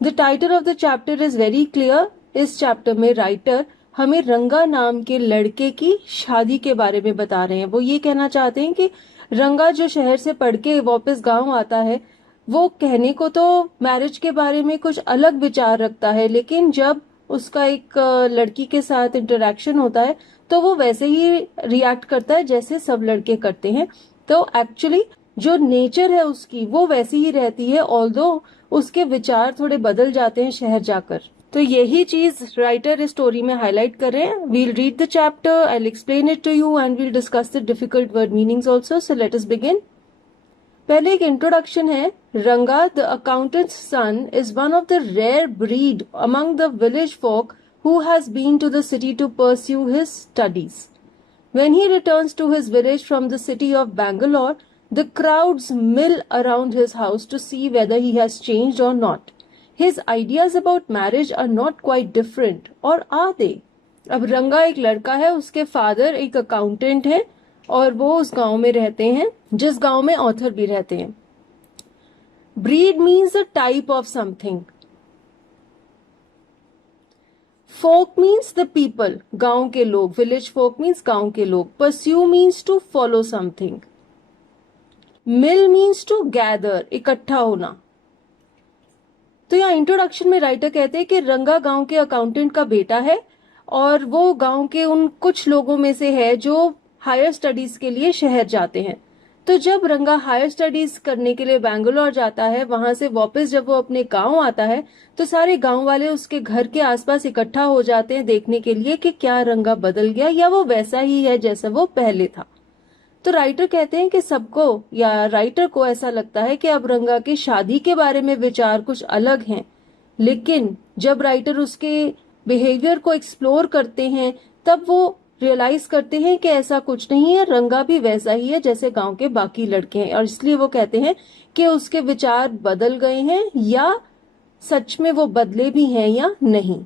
The title of the chapter is very clear. इस chapter में writer हमें रंगा नाम के लड़के की शादी के बारे में बता रहे हैं। वो ये कहना चाहते हैं कि रंगा जो शहर से पढ़ के वापस गांव आता है, वो कहने को तो मैरिज के बारे में कुछ अलग विचार रखता है, लेकिन जब उसका एक लड़की के साथ इंटरेक्शन होता है तो वो वैसे ही रिएक्ट करता है जैसे सब लड़के करते हैं। तो एक्चुअली जो नेचर है उसकी वो वैसी ही रहती है, ऑल्दो उसके विचार थोड़े बदल जाते हैं शहर जाकर। तो यही चीज राइटर इस स्टोरी में हाईलाइट कर रहे हैं। We'll read the chapter, I will explain it to you and we'll discuss the difficult word meanings also. So let us begin. पहले एक इंट्रोडक्शन है। Ranga the accountant's son is one of the rare breed among the village folk who has been to the city to pursue his studies. When he returns to his village from the city of Bangalore, the crowds mill around his house to see whether he has changed or not. His ideas about marriage are not quite different, or are they? अब रंगा एक लड़का है, उसके father एक accountant है और वो उस गांव में रहते हैं जिस गांव में ऑथर भी रहते हैं। Breed means a type of something. Folk means the people, गांव के लोग। विलेज फोक मीन्स गांव के लोग। Pursue means to follow something. Mill means to gather, इकट्ठा होना। तो यहाँ इंट्रोडक्शन में राइटर कहते हैं कि रंगा गांव के अकाउंटेंट का बेटा है और वो गांव के उन कुछ लोगों में से है जो हायर स्टडीज के लिए शहर जाते हैं। तो जब रंगा हायर स्टडीज करने के लिए बैंगलोर जाता है, वहां से वापस जब वो अपने गांव आता है तो सारे गांव वाले उसके घर के आसपास इकट्ठा हो जाते हैं देखने के लिए कि क्या रंगा बदल गया या वो वैसा ही है जैसा वो पहले था। तो राइटर कहते हैं कि सबको या राइटर को ऐसा लगता है कि अब रंगा की शादी के बारे में विचार कुछ अलग हैं, लेकिन जब राइटर उसके बिहेवियर को एक्सप्लोर करते हैं तब वो रियलाइज करते हैं कि ऐसा कुछ नहीं है, रंगा भी वैसा ही है जैसे गांव के बाकी लड़के हैं। और इसलिए वो कहते हैं कि उसके विचार बदल गए हैं या सच में वो बदले भी हैं या नहीं।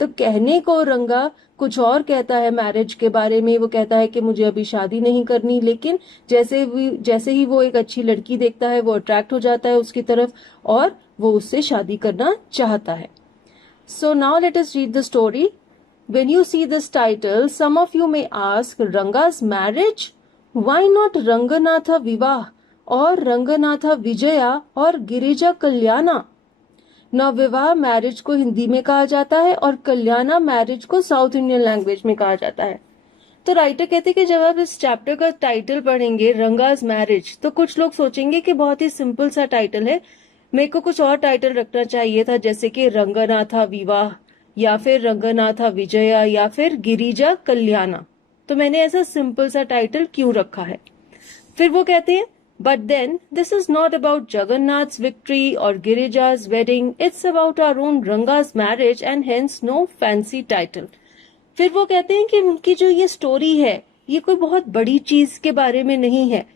तो कहने को रंगा कुछ और कहता है मैरिज के बारे में। वो कहता है कि मुझे अभी शादी नहीं करनी, लेकिन जैसे ही वो एक अच्छी लड़की देखता है वो अट्रैक्ट हो जाता है उसकी तरफ और वो उससे शादी करना चाहता है। So now let us read the story. When you see this title, some of you may ask, Ranga's marriage? Why not Ranganatha Vivah or Ranganatha Vijaya or Girija Kalyana? Now विवाह मैरिज को हिंदी में कहा जाता है और कल्याणा marriage को south Indian language में कहा जाता है। तो राइटर कहते हैं कि जब आप इस चैप्टर का टाइटल पढ़ेंगे रंगाज मैरिज, तो कुछ लोग सोचेंगे कि बहुत ही सिंपल सा टाइटल है, मेरे को कुछ और टाइटल रखना चाहिए था, जैसे कि रंगनाथा विवाह या फिर रंगनाथा विजया या फिर गिरिजा कल्याणा। तो मैंने ऐसा सिंपल सा टाइटल क्यों रखा है। फिर वो कहते हैं but then this is not about Jagannath's victory और Girija's wedding, it's about our own Ranga's marriage and hence no fancy title. फिर वो कहते हैं कि उनकी जो ये स्टोरी है ये कोई बहुत बड़ी चीज के बारे में नहीं है,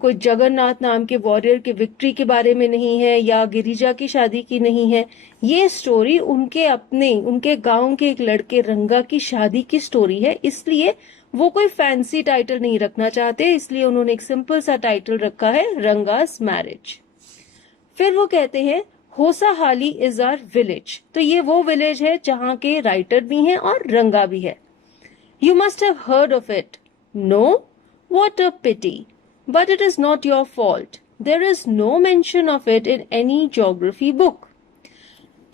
कोई जगन्नाथ नाम के वॉरियर के विक्ट्री के बारे में नहीं है या गिरिजा की शादी की नहीं है। ये स्टोरी उनके गांव के एक लड़के रंगा की शादी की स्टोरी है, इसलिए वो कोई फैंसी टाइटल नहीं रखना चाहते, इसलिए उन्होंने एक सिंपल सा टाइटल रखा है रंगा's मैरिज। फिर वो कहते हैं होसाहाली इज आवर विलेज। तो ये वो विलेज है जहाँ के राइटर भी हैं और रंगा भी है। You must have heard of it. No? What a pity, but it is not your fault. There is no mention of it in any geography book.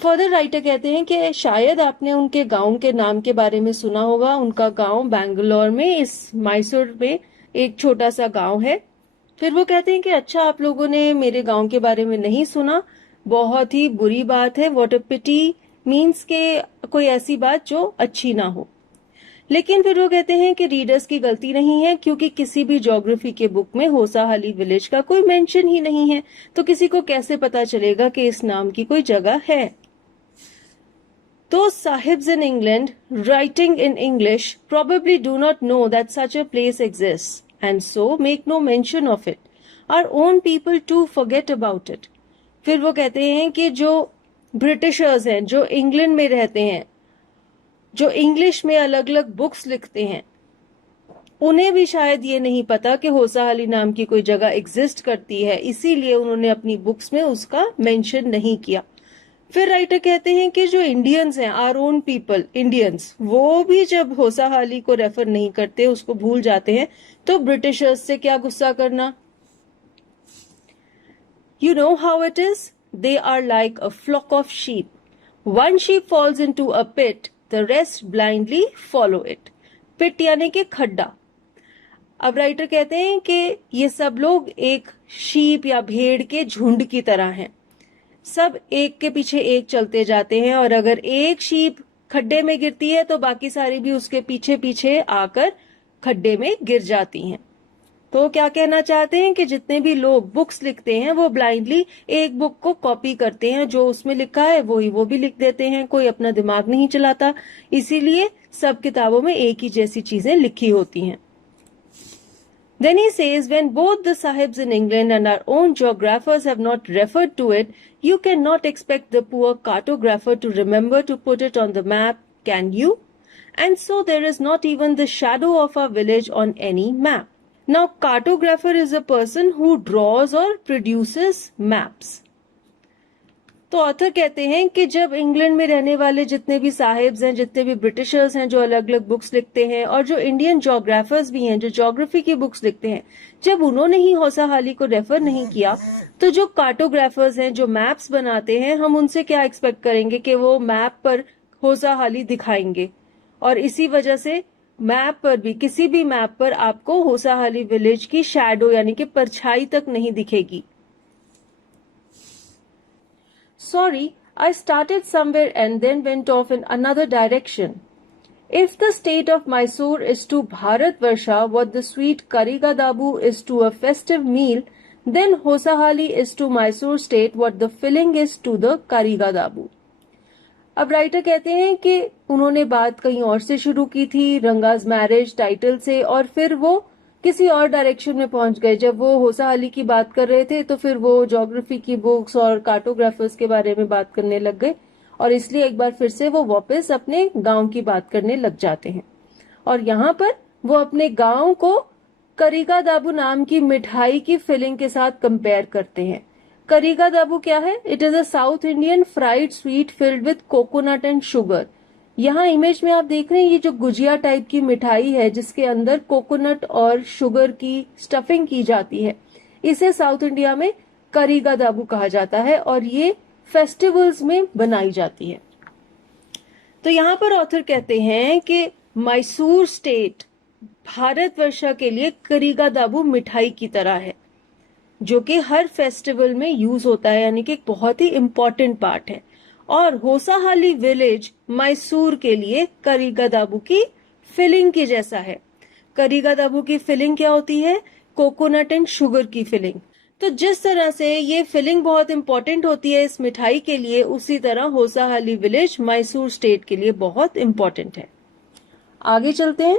Further writer कहते हैं कि शायद आपने उनके गांव के नाम के बारे में सुना होगा। उनका गांव बैंगलोर में, इस मैसूर में एक छोटा सा गांव है। फिर वो कहते हैं कि अच्छा, आप लोगों ने मेरे गांव के बारे में नहीं सुना, बहुत ही बुरी बात है। व्हाट अ पिटी मीन्स के कोई ऐसी बात जो अच्छी ना हो। लेकिन फिर वो कहते हैं कि रीडर्स की गलती नहीं है, क्योंकि किसी भी ज्योग्राफी के बुक में होसाहाली विलेज का कोई मेंशन ही नहीं है, तो किसी को कैसे पता चलेगा कि इस नाम की कोई जगह है। Those sahibs in England writing in English probably do not know that such a place exists and so make no mention of it. Our own people too forget about it. फिर वो कहते हैं कि जो ब्रिटिशर्स हैं, जो England में रहते हैं, जो इंग्लिश में अलग अलग बुक्स लिखते हैं, उन्हें भी शायद ये नहीं पता कि होसाहाली नाम की कोई जगह एग्जिस्ट करती है, इसीलिए उन्होंने अपनी बुक्स में उसका मेंशन नहीं किया। फिर राइटर कहते हैं कि जो इंडियंस हैं, आवर ओन पीपल, इंडियंस, वो भी जब होसाहाली को रेफर नहीं करते, उसको भूल जाते हैं, तो ब्रिटिशर्स से क्या गुस्सा करना। You know how it is? They are like a flock of sheep. One sheep falls into a pit, the rest blindly follow it. Pit यानी कि खड्डा। अब राइटर कहते हैं कि ये सब लोग एक शीप या भेड़ के झुंड की तरह हैं, सब एक के पीछे एक चलते जाते हैं, और अगर एक शीप खड्डे में गिरती है तो बाकी सारी भी उसके पीछे पीछे आकर खड्डे में गिर जाती हैं। तो क्या कहना चाहते हैं कि जितने भी लोग बुक्स लिखते हैं वो ब्लाइंडली एक बुक को कॉपी करते हैं, जो उसमें लिखा है वो भी लिख देते हैं, कोई अपना दिमाग नहीं चलाता, इसीलिए सब किताबों में एक ही जैसी चीजें लिखी होती हैं। Then he says, when both the sahibs in England and our own geographers have not referred to it, you cannot expect the poor cartographer to remember to put it on the map, can you? And so there is not even the shadow of our village on any map. Now, cartographer is a person who draws or produces maps. तो author कहते हैं कि जब England में रहने वाले जितने भी साहिब्स हैं, जितने भी ब्रिटिशर्स हैं जो अलग अलग बुक्स लिखते हैं, और जो इंडियन जोग्राफर्स भी हैं जो ज्योग्राफी की बुक्स लिखते हैं, जब उन्होंने ही होसाहाली को रेफर नहीं किया, तो जो कार्टोग्राफर्स हैं, जो मैप्स बनाते हैं, हम उनसे क्या एक्सपेक्ट करेंगे कि वो मैप पर होसाहाली दिखाएंगे। और इसी वजह से मैप पर भी, किसी भी मैप पर आपको होसाहाली विलेज की शैडो यानी कि परछाई तक नहीं दिखेगी। Sorry, I started somewhere and then went off in another direction. If the state of Mysore is to Bharatvarsha what the sweet Karigadabu is to a festive meal, then Hosahali is to Mysore state what the filling is to the Karigadabu. अब writer कहते हैं कि उन्होंने बात कहीं और से शुरू की थी, रंगाज मैरिज टाइटल से, और फिर वो किसी और डायरेक्शन में पहुंच गए। जब वो होसाहाली की बात कर रहे थे तो फिर वो ज्योग्राफी की बुक्स और कार्टोग्राफर्स के बारे में बात करने लग गए, और इसलिए एक बार फिर से वो वापस अपने गांव की बात करने लग जाते हैं। और यहाँ पर वो अपने गांव को करीगा दाबू नाम की मिठाई की फिलिंग के साथ कंपेयर करते हैं। करीगा दाबू क्या है? It is a south Indian fried sweet filled with coconut and sugar. यहाँ इमेज में आप देख रहे हैं ये जो गुजिया टाइप की मिठाई है जिसके अंदर कोकोनट और शुगर की स्टफिंग की जाती है, इसे साउथ इंडिया में करीगा दाबू कहा जाता है, और ये फेस्टिवल्स में बनाई जाती है। तो यहाँ पर ऑथर कहते हैं कि मैसूर स्टेट भारतवर्षा के लिए करीगा दाबू मिठाई की तरह है, जो कि हर फेस्टिवल में यूज होता है, यानी कि एक बहुत ही इंपॉर्टेंट पार्ट है। और होसाहाली विलेज मैसूर के लिए करीगा दाबू की फिलिंग के जैसा है। करीगा दाबू की फिलिंग क्या होती है? कोकोनट एंड शुगर की फिलिंग। तो जिस तरह से ये फिलिंग बहुत इंपॉर्टेंट होती है इस मिठाई के लिए, उसी तरह होसाहाली विलेज मैसूर स्टेट के लिए बहुत इंपॉर्टेंट है। आगे चलते हैं।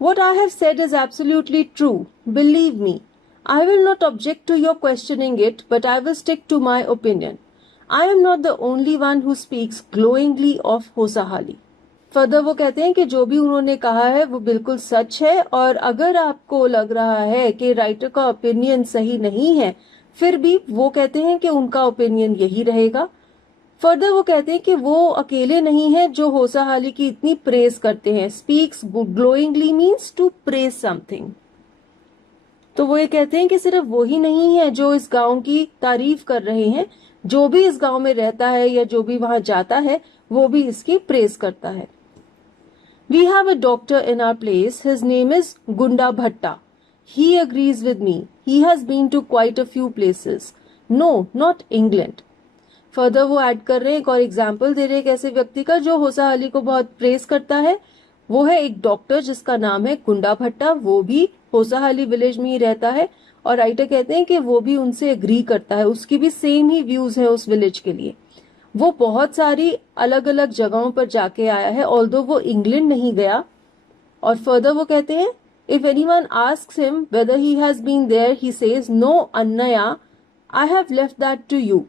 What I have said is absolutely true. Believe me. I will not object to your questioning it, but I will stick to my opinion. I am not the only one who speaks glowingly of Hosahalli. Further वो कहते हैं कि जो भी उन्होंने कहा है वो बिल्कुल सच है, और अगर आपको लग रहा है कि राइटर का ओपिनियन सही नहीं है, फिर भी वो कहते हैं कि उनका ओपिनियन यही रहेगा। फर्दर वो कहते हैं कि वो अकेले नहीं है जो होसाहाली की इतनी प्रेज करते हैं। Speaks glowingly means to praise something. तो वो ये कहते हैं कि सिर्फ वो ही नहीं है जो इस गांव की तारीफ कर रहे हैं, जो भी इस गांव में रहता है या जो भी वहां जाता है वो भी इसकी प्रेज करता है। We have a doctor in our place. His name is Gunda Bhatta. He agrees with me. He has been to quite a few places. No, not England. Further वो ऐड कर रहे हैं, एक और एग्जाम्पल दे रहे हैं एक ऐसे व्यक्ति का जो होसाहाली को बहुत प्रेज करता है। वो है एक डॉक्टर जिसका नाम है गुंडा भट्टा, वो भी होसाहाली विलेज में ही रहता है, और राइटर कहते हैं कि वो भी उनसे एग्री करता है, उसकी भी सेम ही व्यूज है उस विलेज के लिए। वो बहुत सारी अलग अलग जगहों पर जाके आया है, ऑल्दो वो इंग्लैंड नहीं गया। और फर्दर वो कहते हैं, if anyone asks him whether he has been there, he says, no Annayya, I have left that to you.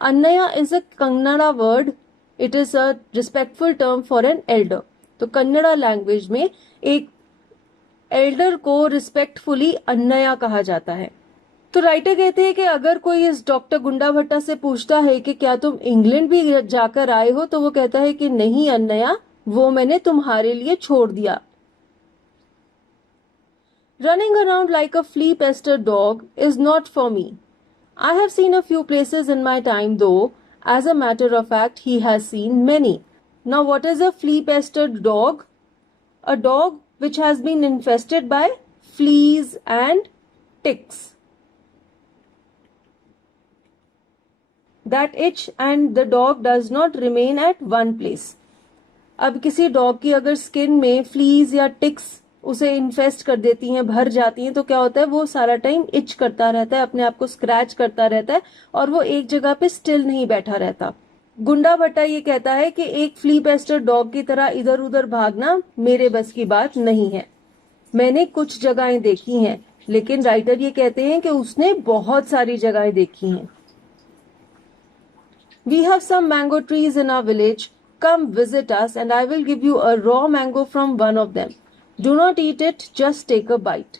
Annayya is a Kannada word, it is a respectful term for an elder. तो Kannada language में एक Elder को respectfully Ananya कहा जाता है। तो writer कहते हैं कि अगर कोई इस डॉक्टर गुंडा भट्टा से पूछता है कि क्या तुम इंग्लैंड भी जाकर आए हो, तो वो कहता है कि नहीं अन्नया, वो मैंने तुम्हारे लिए छोड़ दिया. Running around like a flea pestered dog is not for me. I have seen a few places in my time, though. As a matter of fact, he has seen many. Now, what is a flea pestered dog? A dog which has been infested by fleas and ticks that itch, and the dog does not remain at one place. अब किसी dog की अगर skin में fleas या ticks उसे इन्फेस्ट कर देती हैं, भर जाती हैं, तो क्या होता है, वो सारा टाइम इच करता रहता है, अपने आप को स्क्रैच करता रहता है और वो एक जगह पे स्टिल नहीं बैठा रहता. गुंडा भट्टा ये कहता है कि एक फ्ली पेस्टर डॉग की तरह इधर उधर भागना मेरे बस की बात नहीं है. मैंने कुछ जगहें देखी हैं, लेकिन राइटर ये कहते हैं कि उसने बहुत सारी जगहें देखी हैं. We have some mango trees in our village. Come visit us and I will give you a raw mango from one of them. Do not eat it, just take a bite.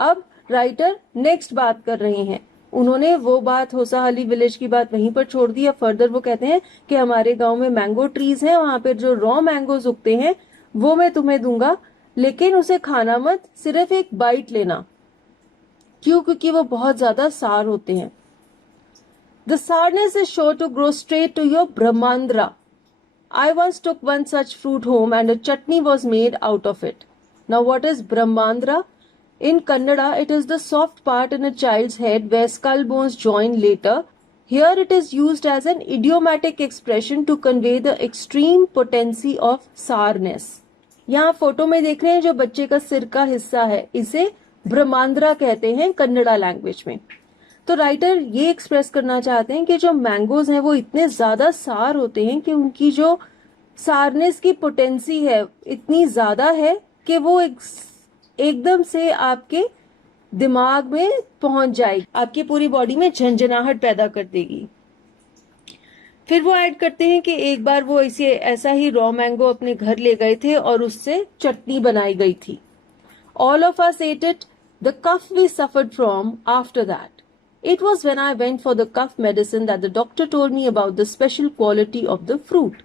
अब writer next बात कर रहे हैं. उन्होंने वो बात होसाहली village की बात वहीं पर छोड़ दी. अब फर्दर वो कहते हैं कि हमारे गांव में मैंगो ट्रीज हैं, वहां पर जो रॉ मैंगोज उगते हैं वो मैं तुम्हें दूंगा, लेकिन उसे खाना मत, सिर्फ एक बाइट लेना. क्यों? क्योंकि वो बहुत ज्यादा सार होते हैं. The sourness is sure to grow straight to your Brahmandra. I once took one such fruit home and a chutney was made out of it. Now what is Brahmandra? In Kannada, it is the soft part in a child's head where skull bones join later. Here it is used as an idiomatic expression to convey the extreme potency of sourness. यहाँ photo में देख रहे हैं जो बच्चे का सिर का हिस्सा है, इसे ब्रह्मांद्रा कहते हैं कन्नड़ा लैंग्वेज में. तो राइटर ये एक्सप्रेस करना चाहते हैं कि जो मैंगोज हैं वो इतने ज्यादा सार होते हैं कि उनकी जो सारनेस की पोटेंसी है इतनी ज्यादा है कि वो एकदम से आपके दिमाग में पहुंच जाएगी, आपकी पूरी बॉडी में झंझनाहट पैदा कर देगी. फिर वो ऐड करते हैं कि एक बार वो ऐसा ही रॉ मैंगो अपने घर ले गए थे और उससे चटनी बनाई गई थी. All of us ate it. The cough we suffered from after that. It was when I went for the cough medicine that the doctor told me about the special quality of the fruit.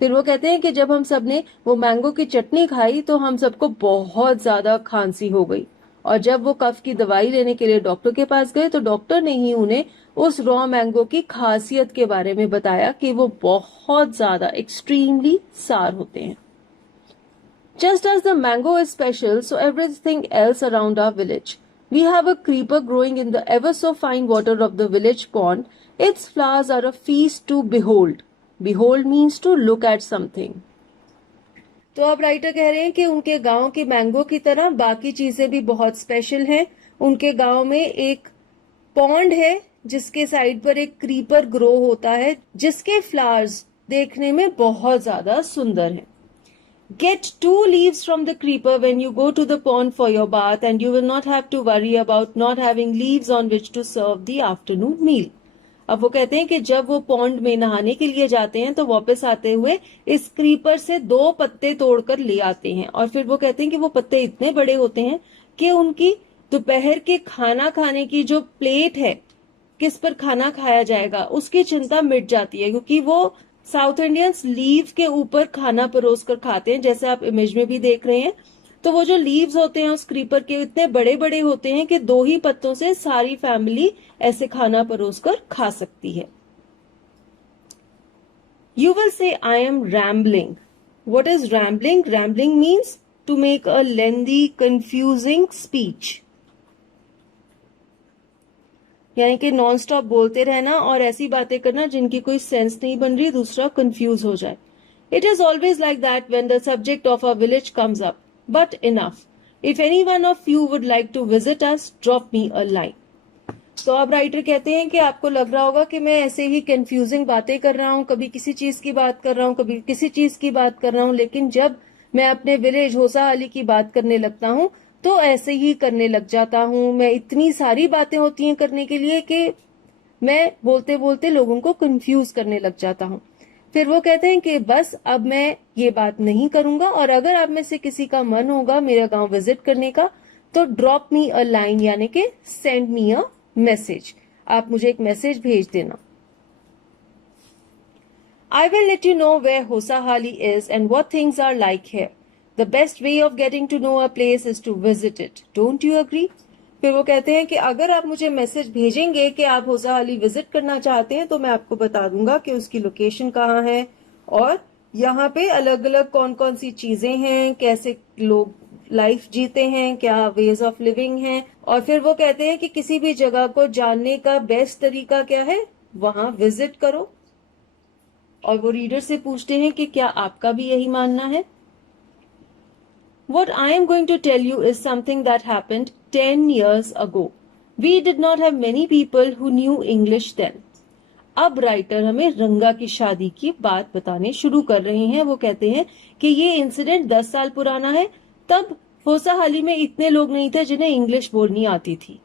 फिर वो कहते हैं कि जब हम सब ने वो मैंगो की चटनी खाई तो हम सबको बहुत ज्यादा खांसी हो गई, और जब वो कफ की दवाई लेने के लिए डॉक्टर के पास गए तो डॉक्टर ने ही उन्हें उस रॉ मैंगो की खासियत के बारे में बताया कि वो बहुत ज्यादा एक्सट्रीमली सार होते हैं. Just as the mango is special, so everything else around our village. We have a creeper growing in the ever so fine water of the village pond. Its flowers are a feast to behold. Behold means to look at something. तो अब writer कह रहे हैं कि उनके गांव के mango की तरह बाकी चीजें भी बहुत स्पेशल हैं. उनके गांव में एक पॉन्ड है जिसके साइड पर एक क्रीपर ग्रो होता है जिसके फ्लावर्स देखने में बहुत ज्यादा सुंदर हैं. Get 2 leaves from the creeper when you go to the pond for your bath and you will not have to worry about not having leaves on which to serve the afternoon meal. अब वो कहते हैं कि जब वो pond में नहाने के लिए जाते हैं तो वापस आते हुए इस क्रीपर से 2 पत्ते तोड़कर ले आते हैं, और फिर वो कहते हैं कि वो पत्ते इतने बड़े होते हैं कि उनकी दोपहर के खाना खाने की जो प्लेट है, किस पर खाना खाया जाएगा, उसकी चिंता मिट जाती है, क्योंकि वो साउथ इंडियंस लीव के ऊपर खाना परोस कर खाते हैं, जैसे आप इमेज में भी देख रहे हैं. तो वो जो लीव्स होते हैं उस क्रीपर के इतने बड़े बड़े होते हैं कि 2 ही पत्तों से सारी फैमिली ऐसे खाना परोस कर खा सकती है. You will say I am rambling. What is rambling? Rambling means to make a lengthy, confusing speech. यानी कि नॉन स्टॉप बोलते रहना और ऐसी बातें करना जिनकी कोई सेंस नहीं बन रही, दूसरा कंफ्यूज हो जाए. It is always like that when the subject of a village comes up, but enough. If any one of you would like to visit us, drop me a line. तो अब writer कहते हैं कि आपको लग रहा होगा कि मैं ऐसे ही कंफ्यूजिंग बातें कर रहा हूँ, कभी किसी चीज की बात कर रहा हूँ, कभी किसी चीज की बात कर रहा हूँ, लेकिन जब मैं अपने विलेज होसाहली की बात करने लगता हूँ तो ऐसे ही करने लग जाता हूँ. मैं इतनी सारी बातें होती हैं करने के लिए कि मैं बोलते बोलते लोगों को कंफ्यूज करने लग जाता हूँ. फिर वो कहते हैं कि बस अब मैं ये बात नहीं करूंगा, और अगर आप में से किसी का मन होगा मेरा गांव विजिट करने का तो ड्रॉप मी अ लाइन यानी कि सेंड मी अ मैसेज, आप मुझे एक मैसेज भेज देना। I will let you know where Hosahali is and what things are like here. The best way of getting to know a place is to visit it. Don't you agree? फिर वो कहते हैं कि अगर आप मुझे मैसेज भेजेंगे कि आप होसाहाली विजिट करना चाहते हैं तो मैं आपको बता दूंगा कि उसकी लोकेशन कहाँ है और यहाँ पे अलग अलग कौन कौन सी चीजें हैं, कैसे लोग लाइफ जीते हैं, क्या वेज ऑफ लिविंग हैं। और फिर वो कहते हैं कि किसी भी जगह को जानने का बेस्ट तरीका क्या है, वहां विजिट करो। और वो रीडर से पूछते हैं कि क्या आपका भी यही मानना है। What I am going to tell you is something that happened 10 years ago. We did not have many people who knew English then. अब राइटर हमें रंगा की शादी की बात बताने शुरू कर रहे हैं। वो कहते हैं कि ये इंसिडेंट 10 साल पुराना है, तब होसाहाली में इतने लोग नहीं थे जिन्हें इंग्लिश बोलनी आती थी।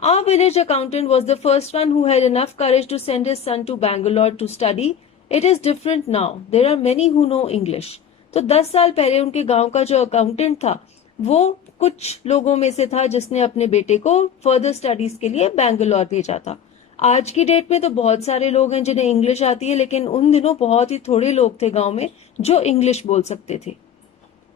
Our village accountant was the first one who had enough courage to send his son to Bangalore to study. It is different now. There are many who know English. तो 10 साल पहले उनके गांव का जो अकाउंटेंट था वो कुछ लोगों में से था जिसने अपने बेटे को फर्दर स्टडीज के लिए बैंगलोर भेजा था। आज की डेट में तो बहुत सारे लोग हैं जिन्हें इंग्लिश आती है, लेकिन उन दिनों बहुत ही थोड़े लोग थे गांव में जो इंग्लिश बोल सकते थे।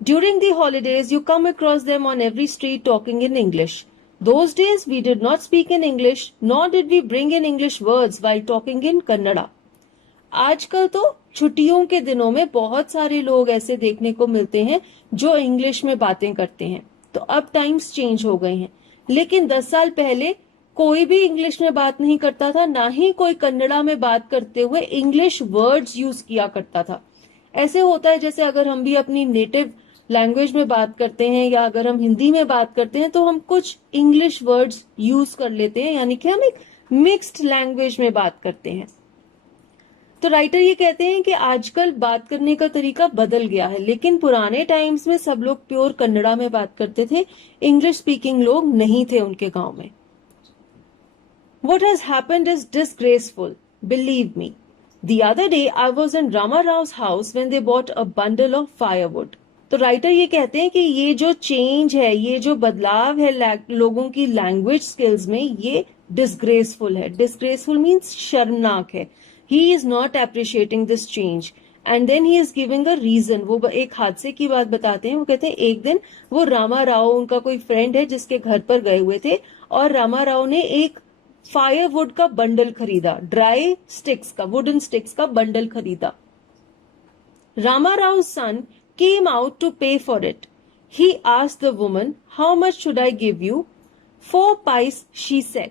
During the holidays, you come across them on every street talking in English. Those days we did not speak in English, nor did we bring in English words while talking in Kannada. आजकल तो छुट्टियों के दिनों में बहुत सारे लोग ऐसे देखने को मिलते हैं जो इंग्लिश में बातें करते हैं। तो अब टाइम्स चेंज हो गए हैं, लेकिन 10 साल पहले कोई भी इंग्लिश में बात नहीं करता था, ना ही कोई कन्नड़ा में बात करते हुए इंग्लिश वर्ड्स यूज किया करता था। ऐसे होता है जैसे अगर हम भी अपनी नेटिव लैंग्वेज में बात करते हैं या अगर हम हिंदी में बात करते हैं तो हम कुछ इंग्लिश वर्ड्स यूज कर लेते हैं, यानी कि हम एक मिक्स्ड लैंग्वेज में बात करते हैं। तो राइटर ये कहते हैं कि आजकल बात करने का तरीका बदल गया है, लेकिन पुराने टाइम्स में सब लोग प्योर कन्नड़ा में बात करते थे, इंग्लिश स्पीकिंग लोग नहीं थे उनके गांव में। What has happened is disgraceful, believe me. The other day I was in Rama Rao's house when they bought a bundle of firewood. तो राइटर ये कहते हैं कि ये जो चेंज है, ये जो बदलाव है लोगों की लैंग्वेज स्किल्स में, ये डिसग्रेसफुल है। डिसग्रेसफुल मीन्स शर्मनाक है। He is not appreciating this change and then he is giving a reason. वो एक हादसे की बात बताते हैं। वो कहते हैं एक दिन वो रामा राव, उनका कोई फ्रेंड है जिसके घर पर गए हुए थे और रामा राव ने एक फायरवुड का बंडल खरीदा, ड्राई स्टिक्स का, वुडन स्टिक्स का बंडल खरीदा। रामा राव सन came out to pay for it. He asked the woman, "How much should I give you?" 4 pice, she said.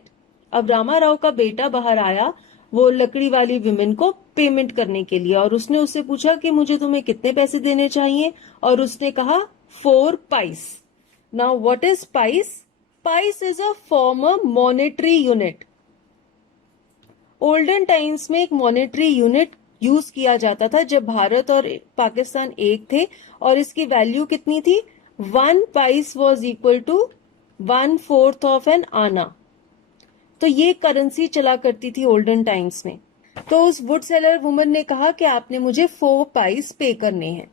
अब रामा राव का बेटा बाहर आया वो लकड़ी वाली विमेन को पेमेंट करने के लिए, और उसने उससे पूछा कि मुझे तुम्हें कितने पैसे देने चाहिए, और उसने कहा 4 pice. Now what is pice? Pice is a former monetary unit. Olden times में एक monetary unit यूज किया जाता था जब भारत और पाकिस्तान एक थे, और इसकी वैल्यू कितनी थी? 1 pice was equal to 1/4 of an anna. तो ये करेंसी चला करती थी ओल्डन टाइम्स में। तो उस वुड सेलर वुमन ने कहा कि आपने मुझे 4 पाइस पे करने हैं।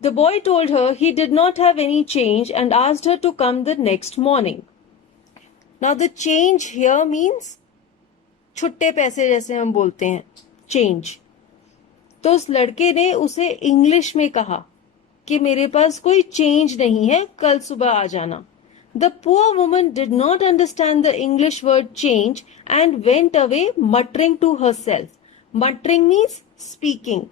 The boy told her he did not have any change and asked her to come the next morning. Now the change here means छुट्टे पैसे, जैसे हम बोलते हैं चेंज। तो उस लड़के ने उसे इंग्लिश में कहा कि मेरे पास कोई चेंज नहीं है, कल सुबह आ जाना। The poor woman did not understand the English word change and went away muttering to herself. Muttering means speaking.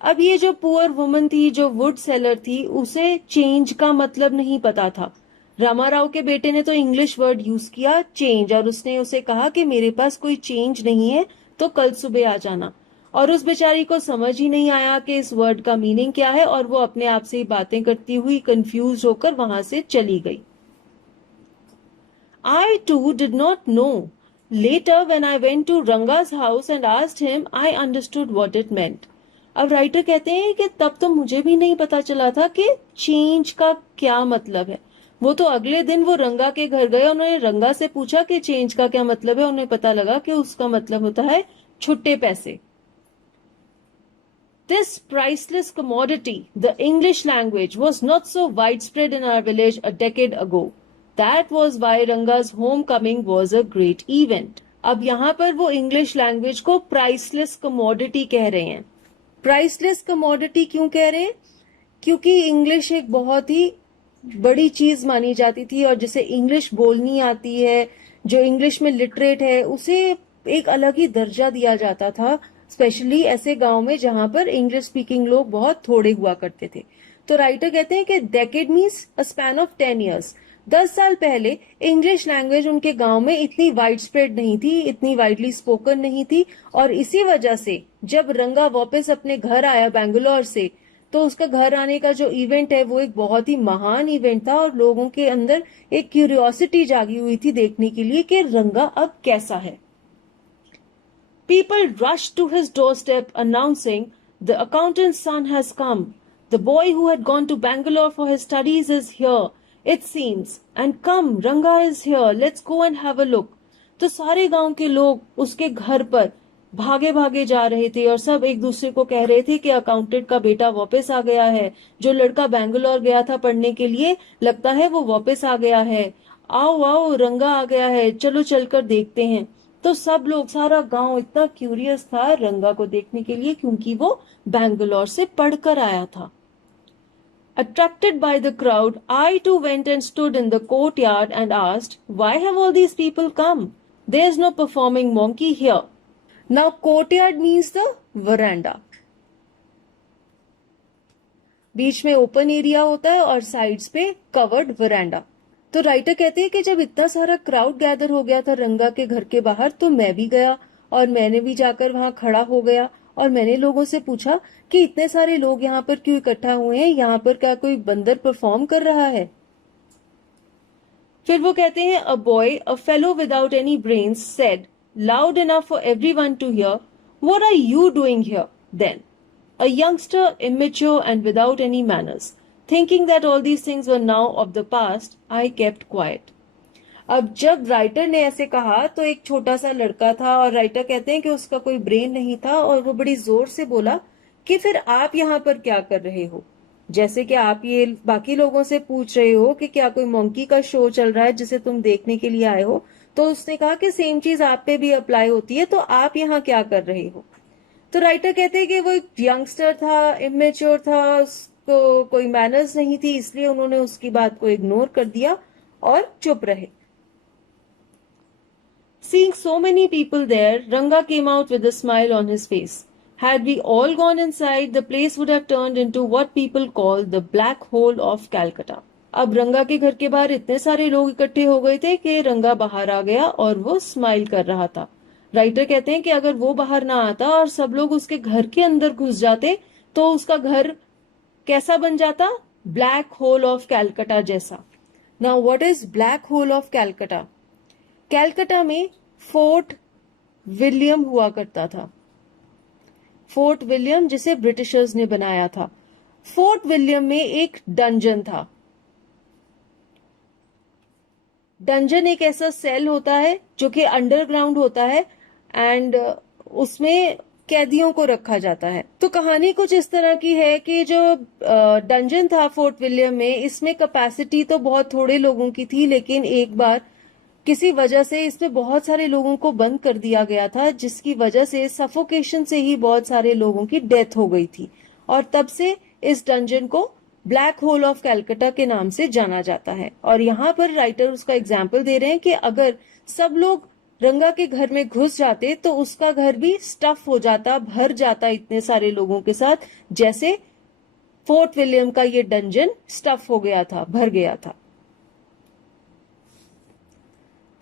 अब ये जो पुअर वुमन थी, जो वुड सेलर थी, उसे चेंज का मतलब नहीं पता था। रामा राव के बेटे ने तो इंग्लिश वर्ड यूज किया चेंज, और उसने उसे कहा कि मेरे पास कोई चेंज नहीं है तो कल सुबह आ जाना। और उस बेचारी को समझ ही नहीं आया कि इस वर्ड का मीनिंग क्या है, और वो अपने आप से ही बातें करती हुई कंफ्यूज होकर वहां से चली गई। I too did not know. Later when I went to Ranga's house and asked him, I understood what it meant. अब राइटर कहते हैं कि तब तो मुझे भी नहीं पता चला था कि चेंज का क्या मतलब है। वो तो अगले दिन वो रंगा के घर गए, उन्होंने रंगा से पूछा कि चेंज का क्या मतलब है। उन्हें पता लगा कि उसका मतलब होता है छुट्टे पैसे। This priceless commodity, the English language, was not so widespread in our village a decade ago. That was why Ranga's homecoming was a great event. अब यहाँ पर वो इंग्लिश लैंग्वेज को प्राइसलेस कमोडिटी कह रहे हैं. प्राइसलेस कमोडिटी क्यों कह रहे हैं? क्योंकि इंग्लिश एक बहुत ही बड़ी चीज मानी जाती थी और जिसे इंग्लिश बोलनी आती है, जो इंग्लिश में लिटरेट है, उसे एक अलग ही दर्जा दिया जाता था, स्पेशली ऐसे गांव में जहां पर इंग्लिश स्पीकिंग लोग बहुत थोड़े हुआ करते थे. तो राइटर कहते हैं कि decade means a span of 10 years. 10 साल पहले इंग्लिश लैंग्वेज उनके गांव में इतनी वाइड स्प्रेड नहीं थी, इतनी वाइडली स्पोकन नहीं थी, और इसी वजह से जब रंगा वापस अपने घर आया बैंगलोर से, तो उसका घर आने का जो इवेंट है वो एक बहुत ही महान इवेंट था और लोगों के अंदर एक क्यूरियोसिटी जागी हुई थी देखने के लिए कि रंगा अब कैसा है. People rushed to his doorstep announcing, "The accountant's son has come. The boy who had gone to Bangalore for his studies is here, it seems. And come, Ranga is here. Let's go and have a look." तो सारे गांव के लोग उसके घर पर भागे भागे जा रहे थे और सब एक दूसरे को कह रहे थे कि अकाउंटेंट का बेटा वापस आ गया है. जो लड़का बैंगलोर गया था पढ़ने के लिए, लगता है वो वापस आ गया है. आओ आओ, रंगा आ गया है, चलो चलकर देखते हैं. तो सब लोग, सारा गांव इतना क्यूरियस था रंगा को देखने के लिए क्योंकि वो बैंगलोर से पढ़कर आया था. Attracted by the crowd, I too went and stood in the courtyard and asked, "Why have all these people come? There's no performing monkey here." Now courtyard means the veranda. बीच में ओपन एरिया होता है और sides पे covered वरांडा. तो writer कहते हैं कि जब इतना सारा क्राउड गैदर हो गया था रंगा के घर के बाहर, तो मैं भी गया और मैंने भी जाकर वहां खड़ा हो गया और मैंने लोगों से पूछा कि इतने सारे लोग यहाँ पर क्यों इकट्ठा हुए हैं, यहाँ पर क्या कोई बंदर परफॉर्म कर रहा है. फिर वो कहते हैं, "A boy, a fellow without any brains, said, loud enough for everyone to hear, 'What are you doing here, then?' A youngster, immature and without any manners. Thinking that all these things were now of the past, I kept quiet." अब जब writer ने ऐसे कहा तो एक छोटा सा लड़का था और राइटर कहते हैं कि उसका कोई ब्रेन नहीं था और वो बड़ी जोर से बोला कि फिर आप यहाँ पर क्या कर रहे हो, जैसे कि आप ये बाकी लोगों से पूछ रहे हो कि क्या कोई मंकी का शो चल रहा है जिसे तुम देखने के लिए आए हो. तो उसने कहा कि सेम चीज आप पे भी अप्लाई होती है, तो आप यहाँ क्या कर रहे हो. तो राइटर कहते हैं कि वो एक यंगस्टर था, इमेच्योर था, उसको कोई मैनर्स नहीं थी, इसलिए उन्होंने उसकी बात को इग्नोर कर दिया और चुप रहे. Seeing so many people there, Ranga came out with a smile on his face. Had we all gone inside, the place would have turned into what people call the black hole of Calcutta. अब रंगा के घर के बाहर इतने सारे लोग इकट्ठे हो गए थे कि रंगा बाहर आ गया और वो स्माइल कर रहा था. राइटर कहते हैं कि अगर वो बाहर ना आता और सब लोग उसके घर के अंदर घुस जाते तो उसका घर कैसा बन जाता? ब्लैक होल ऑफ कैलकटा जैसा. Now what is black hole of Calcutta? Calcutta में फोर्ट विलियम हुआ करता था. फोर्ट विलियम जिसे ब्रिटिशर्स ने बनाया था. फोर्ट विलियम में एक डंजन था. डंजन एक ऐसा सेल होता है जो कि अंडरग्राउंड होता है एंड उसमें कैदियों को रखा जाता है. तो कहानी कुछ इस तरह की है कि जो डंजन था फोर्ट विलियम में, इसमें कैपेसिटी तो बहुत थोड़े लोगों की थी, लेकिन एक बार किसी वजह से इसमें बहुत सारे लोगों को बंद कर दिया गया था, जिसकी वजह से सफोकेशन से ही बहुत सारे लोगों की डेथ हो गई थी. और तब से इस डंजन को ब्लैक होल ऑफ कैलकटा के नाम से जाना जाता है. और यहाँ पर राइटर उसका एग्जाम्पल दे रहे हैं कि अगर सब लोग रंगा के घर में घुस जाते तो उसका घर भी स्टफ हो जाता, भर जाता इतने सारे लोगों के साथ, जैसे फोर्ट विलियम का ये डंजन स्टफ हो गया था, भर गया था.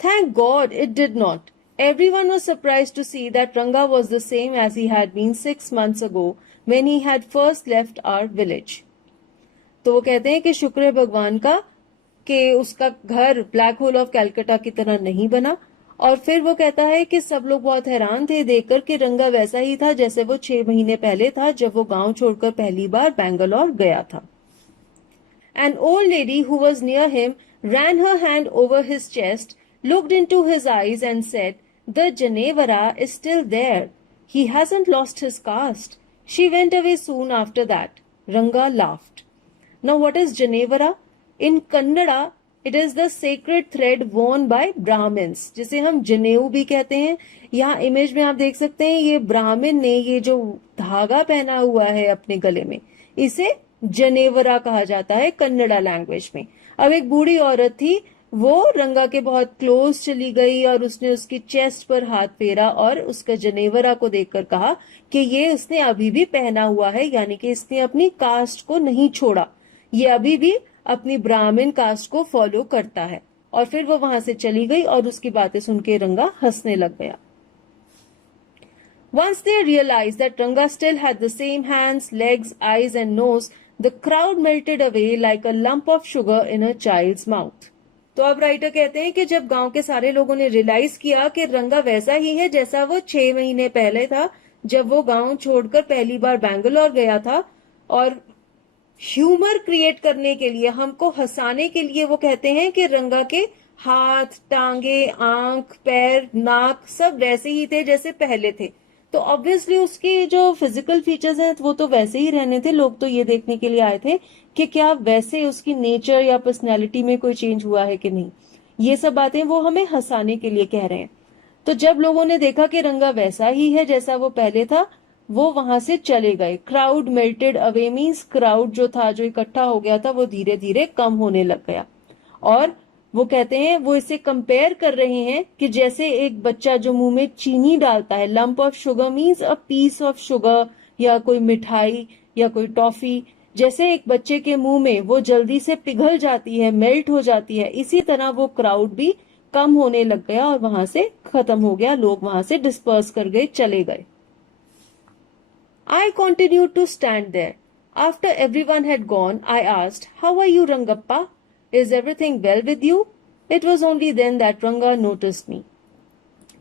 Thank God it did not. Everyone was surprised to see that Ranga was the same as he had been 6 months ago when he had first left our village. तो वो कहते हैं कि शुक्र है भगवान का कि उसका घर ब्लैक होल ऑफ कैलकटा की तरह नहीं बना. और फिर वो कहता है कि सब लोग बहुत हैरान थे देखकर कि रंगा वैसा ही था जैसे वो 6 महीने पहले था जब वो गांव छोड़कर पहली बार बैंगलोर गया था. An old lady who was near him ran her hand over his chest, looked into his eyes and said, "The Janevara is still there. He hasn't lost his caste. She went away soon after that. Ranga laughed. Now what is Janevara? In Kannada, it is the sacred thread worn by Brahmins, जिसे हम जनेऊ भी कहते हैं. यहाँ image में आप देख सकते हैं ये ब्राह्मण ने ये जो धागा पहना हुआ है अपने गले में, इसे जनेवरा कहा जाता है कन्नड़ा लैंग्वेज में. अब एक बूढ़ी औरत थी, वो रंगा के बहुत क्लोज चली गई और उसने उसकी चेस्ट पर हाथ फेरा और उसका जनेवरा को देखकर कहा कि ये उसने अभी भी पहना हुआ है, यानी कि इसने अपनी कास्ट को नहीं छोड़ा, ये अभी भी अपनी ब्राह्मण कास्ट को फॉलो करता है. और फिर वो वहां से चली गई और उसकी बातें सुन के रंगा हंसने लग गया. Once they realized that Ranga still had the same hands, legs, eyes and nose, the crowd melted away like a lump of sugar in a child's mouth. तो अब राइटर कहते हैं कि जब गांव के सारे लोगों ने रियलाइज किया कि रंगा वैसा ही है जैसा वो 6 महीने पहले था, जब वो गांव छोड़कर पहली बार बैंगलोर गया था, और ह्यूमर क्रिएट करने के लिए, हमको हंसाने के लिए, वो कहते हैं कि रंगा के हाथ, टांगे, आंख, पैर, नाक सब वैसे ही थे जैसे पहले थे. तो ऑब्वियसली उसकी जो फिजिकल फीचर्स हैं वो तो वैसे ही रहने थे. लोग तो ये देखने के लिए आए थे कि क्या वैसे उसकी नेचर या पर्सनैलिटी में कोई चेंज हुआ है कि नहीं. ये सब बातें वो हमें हंसाने के लिए कह रहे हैं. तो जब लोगों ने देखा कि रंगा वैसा ही है जैसा वो पहले था, वो वहां से चले गए. Crowd melted away means crowd जो था, जो इकट्ठा हो गया था, वो धीरे धीरे कम होने लग गया. और वो कहते हैं, वो इसे कंपेयर कर रहे हैं कि जैसे एक बच्चा जो मुंह में चीनी डालता है, lump of sugar means a piece of sugar, या कोई मिठाई या कोई टॉफी, जैसे एक बच्चे के मुंह में वो जल्दी से पिघल जाती है, मेल्ट हो जाती है, इसी तरह वो क्राउड भी कम होने लग गया और वहां से खत्म हो गया. लोग वहां से डिस्पर्स कर गए, चले गए. I continued to stand there. After everyone had gone, I asked, "How are you, Rangappa? Is everything well with you?" It was only then that Ranga noticed me.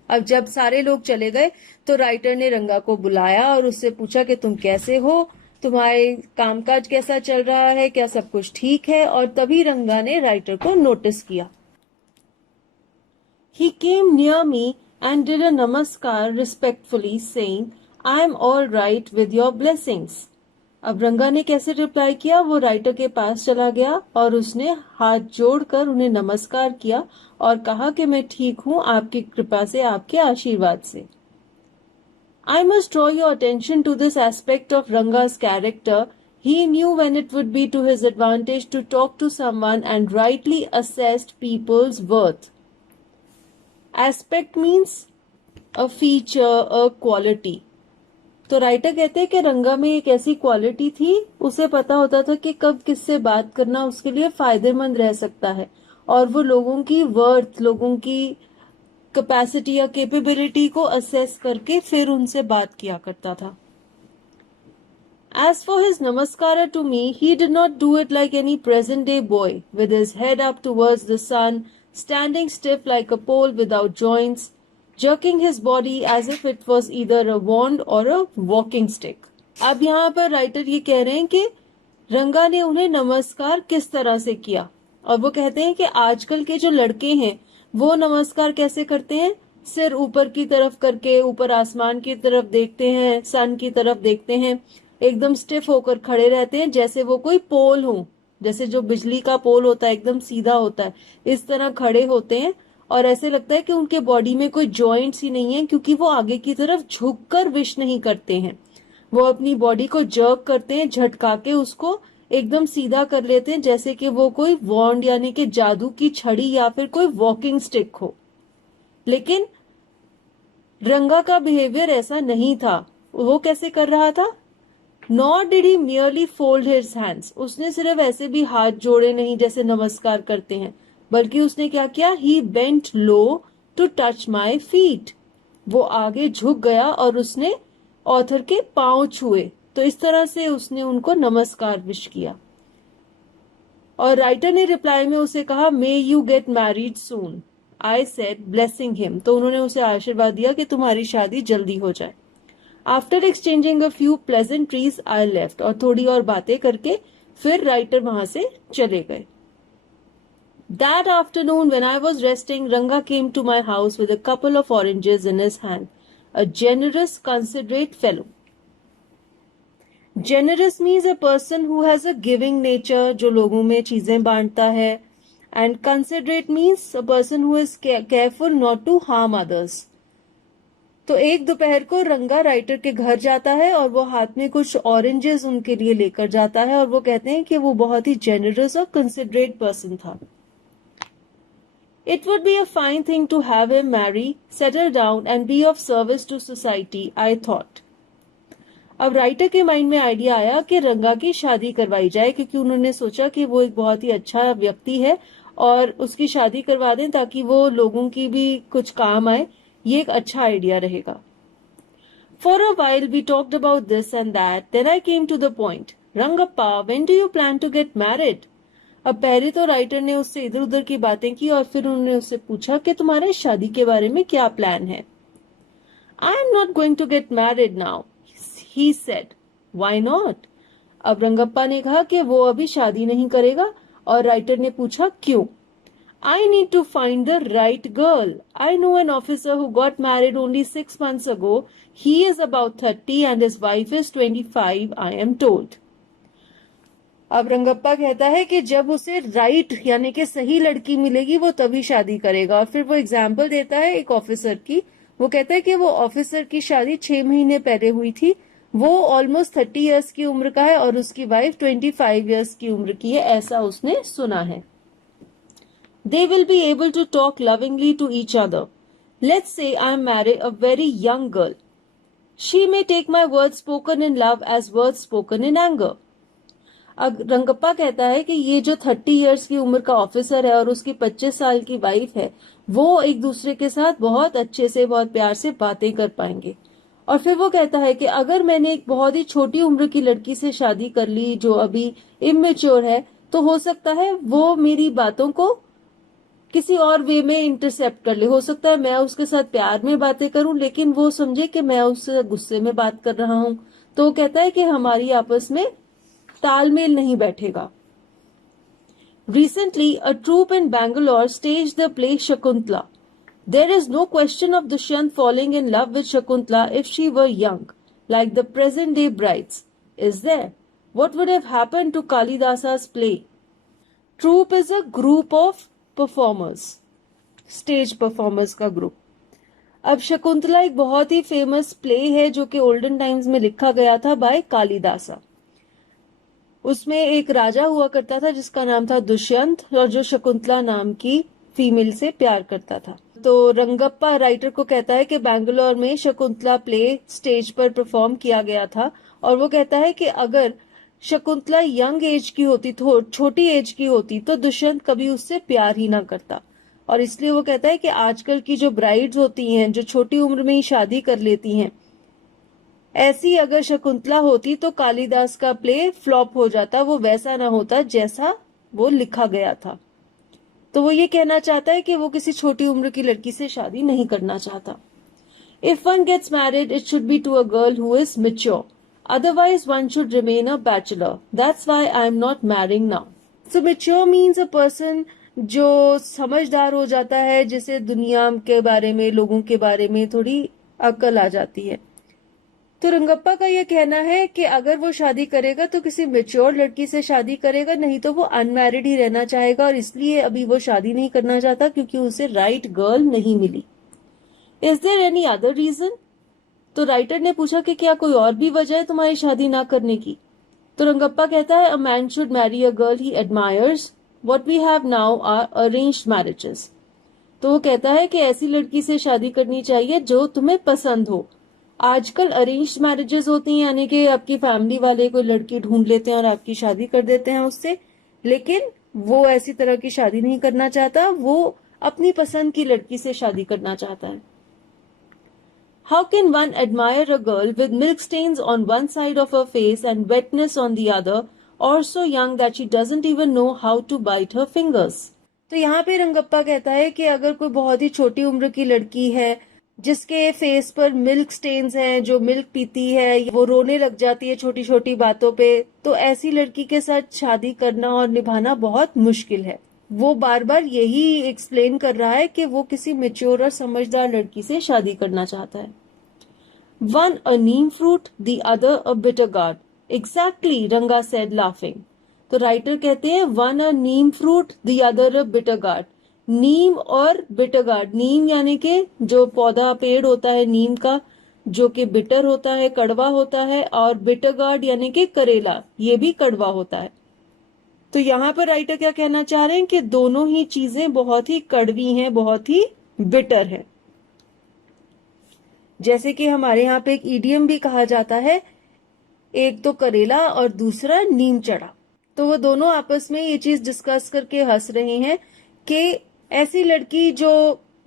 अब जब सारे लोग चले गए तो राइटर ने रंगा को बुलाया और उससे पूछा कि तुम कैसे हो, तुम्हारे कामकाज कैसा चल रहा है, क्या सब कुछ ठीक है. और तभी रंगा ने राइटर को नोटिस किया. He came near me and did a namaskar respectfully, saying, "I am all right with your blessings." अब रंगा ने कैसे रिप्लाई किया? वो राइटर के पास चला गया और उसने हाथ जोड़कर उन्हें नमस्कार किया और कहा कि मैं ठीक हूं आपकी कृपा से, आपके आशीर्वाद से. I must draw your attention to this aspect of Ranga's character. He knew when it would be to his advantage to talk to someone and rightly assessed people's worth. Aspect means a feature, a quality. तो writer कहते हैं कि रंगा में एक ऐसी quality थी, उसे पता होता था कि कब किससे बात करना उसके लिए फायदेमंद रह सकता है, और वो लोगों की वर्थ, लोगों की कैपेसिटी या कैपेबिलिटी को असेस करके फिर उनसे बात किया करता था. As for his namaskara to me, he did not do it like any present-day boy, with his head up towards the sun, standing stiff like a pole without joints, jerking his body as if it was either a wand or a walking stick. अब यहाँ पर writer ये कह रहे हैं कि रंगा ने उन्हें नमस्कार किस तरह से किया, और वो कहते हैं कि आजकल के जो लड़के हैं वो नमस्कार कैसे करते हैं, सिर ऊपर की तरफ करके, ऊपर आसमान की तरफ देखते हैं, सन की तरफ देखते हैं, एकदम स्टिफ होकर खड़े रहते हैं जैसे वो कोई पोल हो, जैसे जो बिजली का पोल होता है एकदम सीधा होता है, इस तरह खड़े होते हैं. और ऐसे लगता है कि उनके बॉडी में कोई जॉइंट्स ही नहीं है, क्योंकि वो आगे की तरफ झुककर विश नहीं करते हैं, वो अपनी बॉडी को जर्क करते हैं, झटका के उसको एकदम सीधा कर लेते हैं, जैसे कि वो कोई वॉन्ड यानी कि जादू की छड़ी या फिर कोई वॉकिंग स्टिक हो. लेकिन रंगा का बिहेवियर ऐसा नहीं था. वो कैसे कर रहा था? Nor did he merely fold his hands. उसने सिर्फ ऐसे भी हाथ जोड़े नहीं जैसे नमस्कार करते हैं, बल्कि उसने क्या किया? He bent low to touch my feet. वो आगे झुक गया और उसने ऑथर के पांव छुए. तो इस तरह से उसने उनको नमस्कार विश किया. और राइटर ने रिप्लाई में उसे कहा, "May you get married soon." I said, blessing him. तो उन्होंने उसे आशीर्वाद दिया कि तुम्हारी शादी जल्दी हो जाए. After exchanging a few pleasantries, I left. और थोड़ी और बातें करके फिर राइटर वहां से चले गए. That afternoon, when I was resting, Ranga came to my house with a couple of oranges in his hand. A generous, considerate fellow. Generous means a person who has a giving nature, जो लोगों में चीजें बांटता है. And considerate means a person who is careful not to harm others. तो एक दोपहर को रंगा राइटर के घर जाता है और वो हाथ में कुछ ऑरेंजेस उनके लिए लेकर जाता है और वो कहते हैं कि वो बहुत ही जेनरस और कंसिडरेट पर्सन था. It would be a fine thing to have him marry, settle down and be of service to society, I thought. अब राइटर के माइंड में आइडिया आया कि रंगा की शादी करवाई जाए, क्योंकि उन्होंने सोचा कि वो एक बहुत ही अच्छा व्यक्ति है और उसकी शादी करवा दें ताकि वो लोगों की भी कुछ काम आए. ये एक अच्छा आइडिया रहेगा. For a while we talked about this and that. Then I came to the point. Rangappa, when do you plan to get married? अब पहले तो राइटर ने उससे इधर उधर की बातें की और फिर उन्होंने उससे पूछा कि तुम्हारे शादी के बारे में क्या प्लान है. I am not going to get married now, he said. Why not? अब रंगप्पा ने कहा कि वो अभी शादी नहीं करेगा और राइटर ने पूछा क्यों. I need to find the right girl. I know an officer who got married only 6 months ago. He is about 30 and his wife is 25, I am told. अब रंगप्पा कहता है कि जब उसे राइट यानी कि सही लड़की मिलेगी वो तभी शादी करेगा. और फिर वो एग्जाम्पल देता है एक ऑफिसर की. वो कहता है कि वो ऑफिसर की शादी 6 महीने पहले हुई थी. वो ऑलमोस्ट 30 इयर्स की उम्र का है और उसकी वाइफ 25 इयर्स की उम्र की है, ऐसा उसने सुना है. They will be able to talk lovingly to each other. Let's say I marry a very young girl. She may take my words spoken in love as words spoken in anger. अब रंगप्पा कहता है कि ये जो 30 years की उम्र का officer है और उसकी 25 साल की वाइफ है, वो एक दूसरे के साथ बहुत अच्छे से बहुत प्यार से बातें कर पाएंगे. और फिर वो कहता है कि अगर मैंने एक बहुत ही छोटी उम्र की लड़की से शादी कर ली जो अभी इमेच्योर है, तो हो सकता है वो मेरी बातों को किसी और वे में इंटरसेप्ट कर ले. हो सकता है मैं उसके साथ प्यार में बातें करूं लेकिन वो समझे कि मैं उससे गुस्से में बात कर रहा हूं. तो वो कहता है कि हमारी आपस में तालमेल नहीं बैठेगा. Recently, a troupe in Bangalore staged the play Shakuntala. There is no question of Dushyant falling in love with Shakuntala if she were young, like the present-day brides. Is there? What would have happened to Kalidasa's play? Troupe is a group of performers, stage performers का group. अब शकुंतला एक बहुत ही famous play है जो कि olden times में लिखा गया था बाय कालिदासा. उसमें एक राजा हुआ करता था जिसका नाम था दुष्यंत और जो शकुंतला नाम की फीमेल से प्यार करता था. तो रंगप्पा राइटर को कहता है कि बैंगलोर में शकुंतला प्ले स्टेज पर परफॉर्म किया गया था और वो कहता है कि अगर शकुंतला यंग एज की होती, छोटी एज की होती, तो दुष्यंत कभी उससे प्यार ही ना करता. और इसलिए वो कहता है कि आजकल की जो ब्राइड्स होती हैं जो छोटी उम्र में ही शादी कर लेती हैं, ऐसी अगर शकुंतला होती तो कालिदास का प्ले फ्लॉप हो जाता, वो वैसा ना होता जैसा वो लिखा गया था. तो वो ये कहना चाहता है कि वो किसी छोटी उम्र की लड़की से शादी नहीं करना चाहता. If one gets married, it should be to a girl who is mature. Otherwise, one should remain a bachelor. That's why I am not marrying now. So mature means a person जो समझदार हो जाता है, जिसे दुनिया के बारे में, लोगों के बारे में थोड़ी अक्ल आ जाती है. तो रंगप्पा का यह कहना है कि अगर वो शादी करेगा तो किसी मेच्योर लड़की से शादी करेगा, नहीं तो वो अनमैरिड ही रहना चाहेगा और इसलिए अभी वो शादी नहीं करना चाहता क्योंकि उसे राइट गर्ल नहीं मिली. Is there any other reason? तो राइटर ने पूछा कि क्या कोई और भी वजह है तुम्हारी शादी ना करने की. तो रंगप्पा कहता है, a man should marry a girl he admires. What we have now are arranged marriages. तो वो कहता है कि ऐसी लड़की से शादी करनी चाहिए जो तुम्हें पसंद हो. आजकल अरेंज्ड मैरिजेस होती हैं, यानी कि आपकी फैमिली वाले कोई लड़की ढूंढ लेते हैं और आपकी शादी कर देते हैं उससे, लेकिन वो ऐसी तरह की शादी नहीं करना चाहता, वो अपनी पसंद की लड़की से शादी करना चाहता है. How can one admire a girl with milk stains on one side of her face and wetness on the other, or so young that she doesn't even know how to bite her fingers? तो यहाँ पे रंगप्पा कहता है कि अगर कोई बहुत ही छोटी उम्र की लड़की है जिसके फेस पर मिल्क स्टेन्स हैं, जो मिल्क पीती है, वो रोने लग जाती है छोटी छोटी बातों पे, तो ऐसी लड़की के साथ शादी करना और निभाना बहुत मुश्किल है. वो बार बार यही एक्सप्लेन कर रहा है कि वो किसी मेच्योर और समझदार लड़की से शादी करना चाहता है. One a neem fruit, the other a bitter gourd. Exactly, Ranga said laughing. तो राइटर कहते हैं one a neem fruit the other a bitter gourd. Neem और बिटर गार्ड. नीम यानी कि जो पौधा पेड़ होता है नीम का, जो कि बिटर होता है, कड़वा होता है, और बिटर गार्ड यानी कि करेला, ये भी कड़वा होता है. तो यहाँ पर राइटर क्या कहना चाह रहे हैं कि दोनों ही चीजें बहुत ही कड़वी हैं, बहुत ही बिटर है. जैसे कि हमारे यहाँ पे एक इडियम भी कहा जाता है, एक तो करेला और दूसरा नीम चढ़ा. तो वो दोनों आपस में ये चीज डिस्कस करके हंस रहे हैं कि ऐसी लड़की जो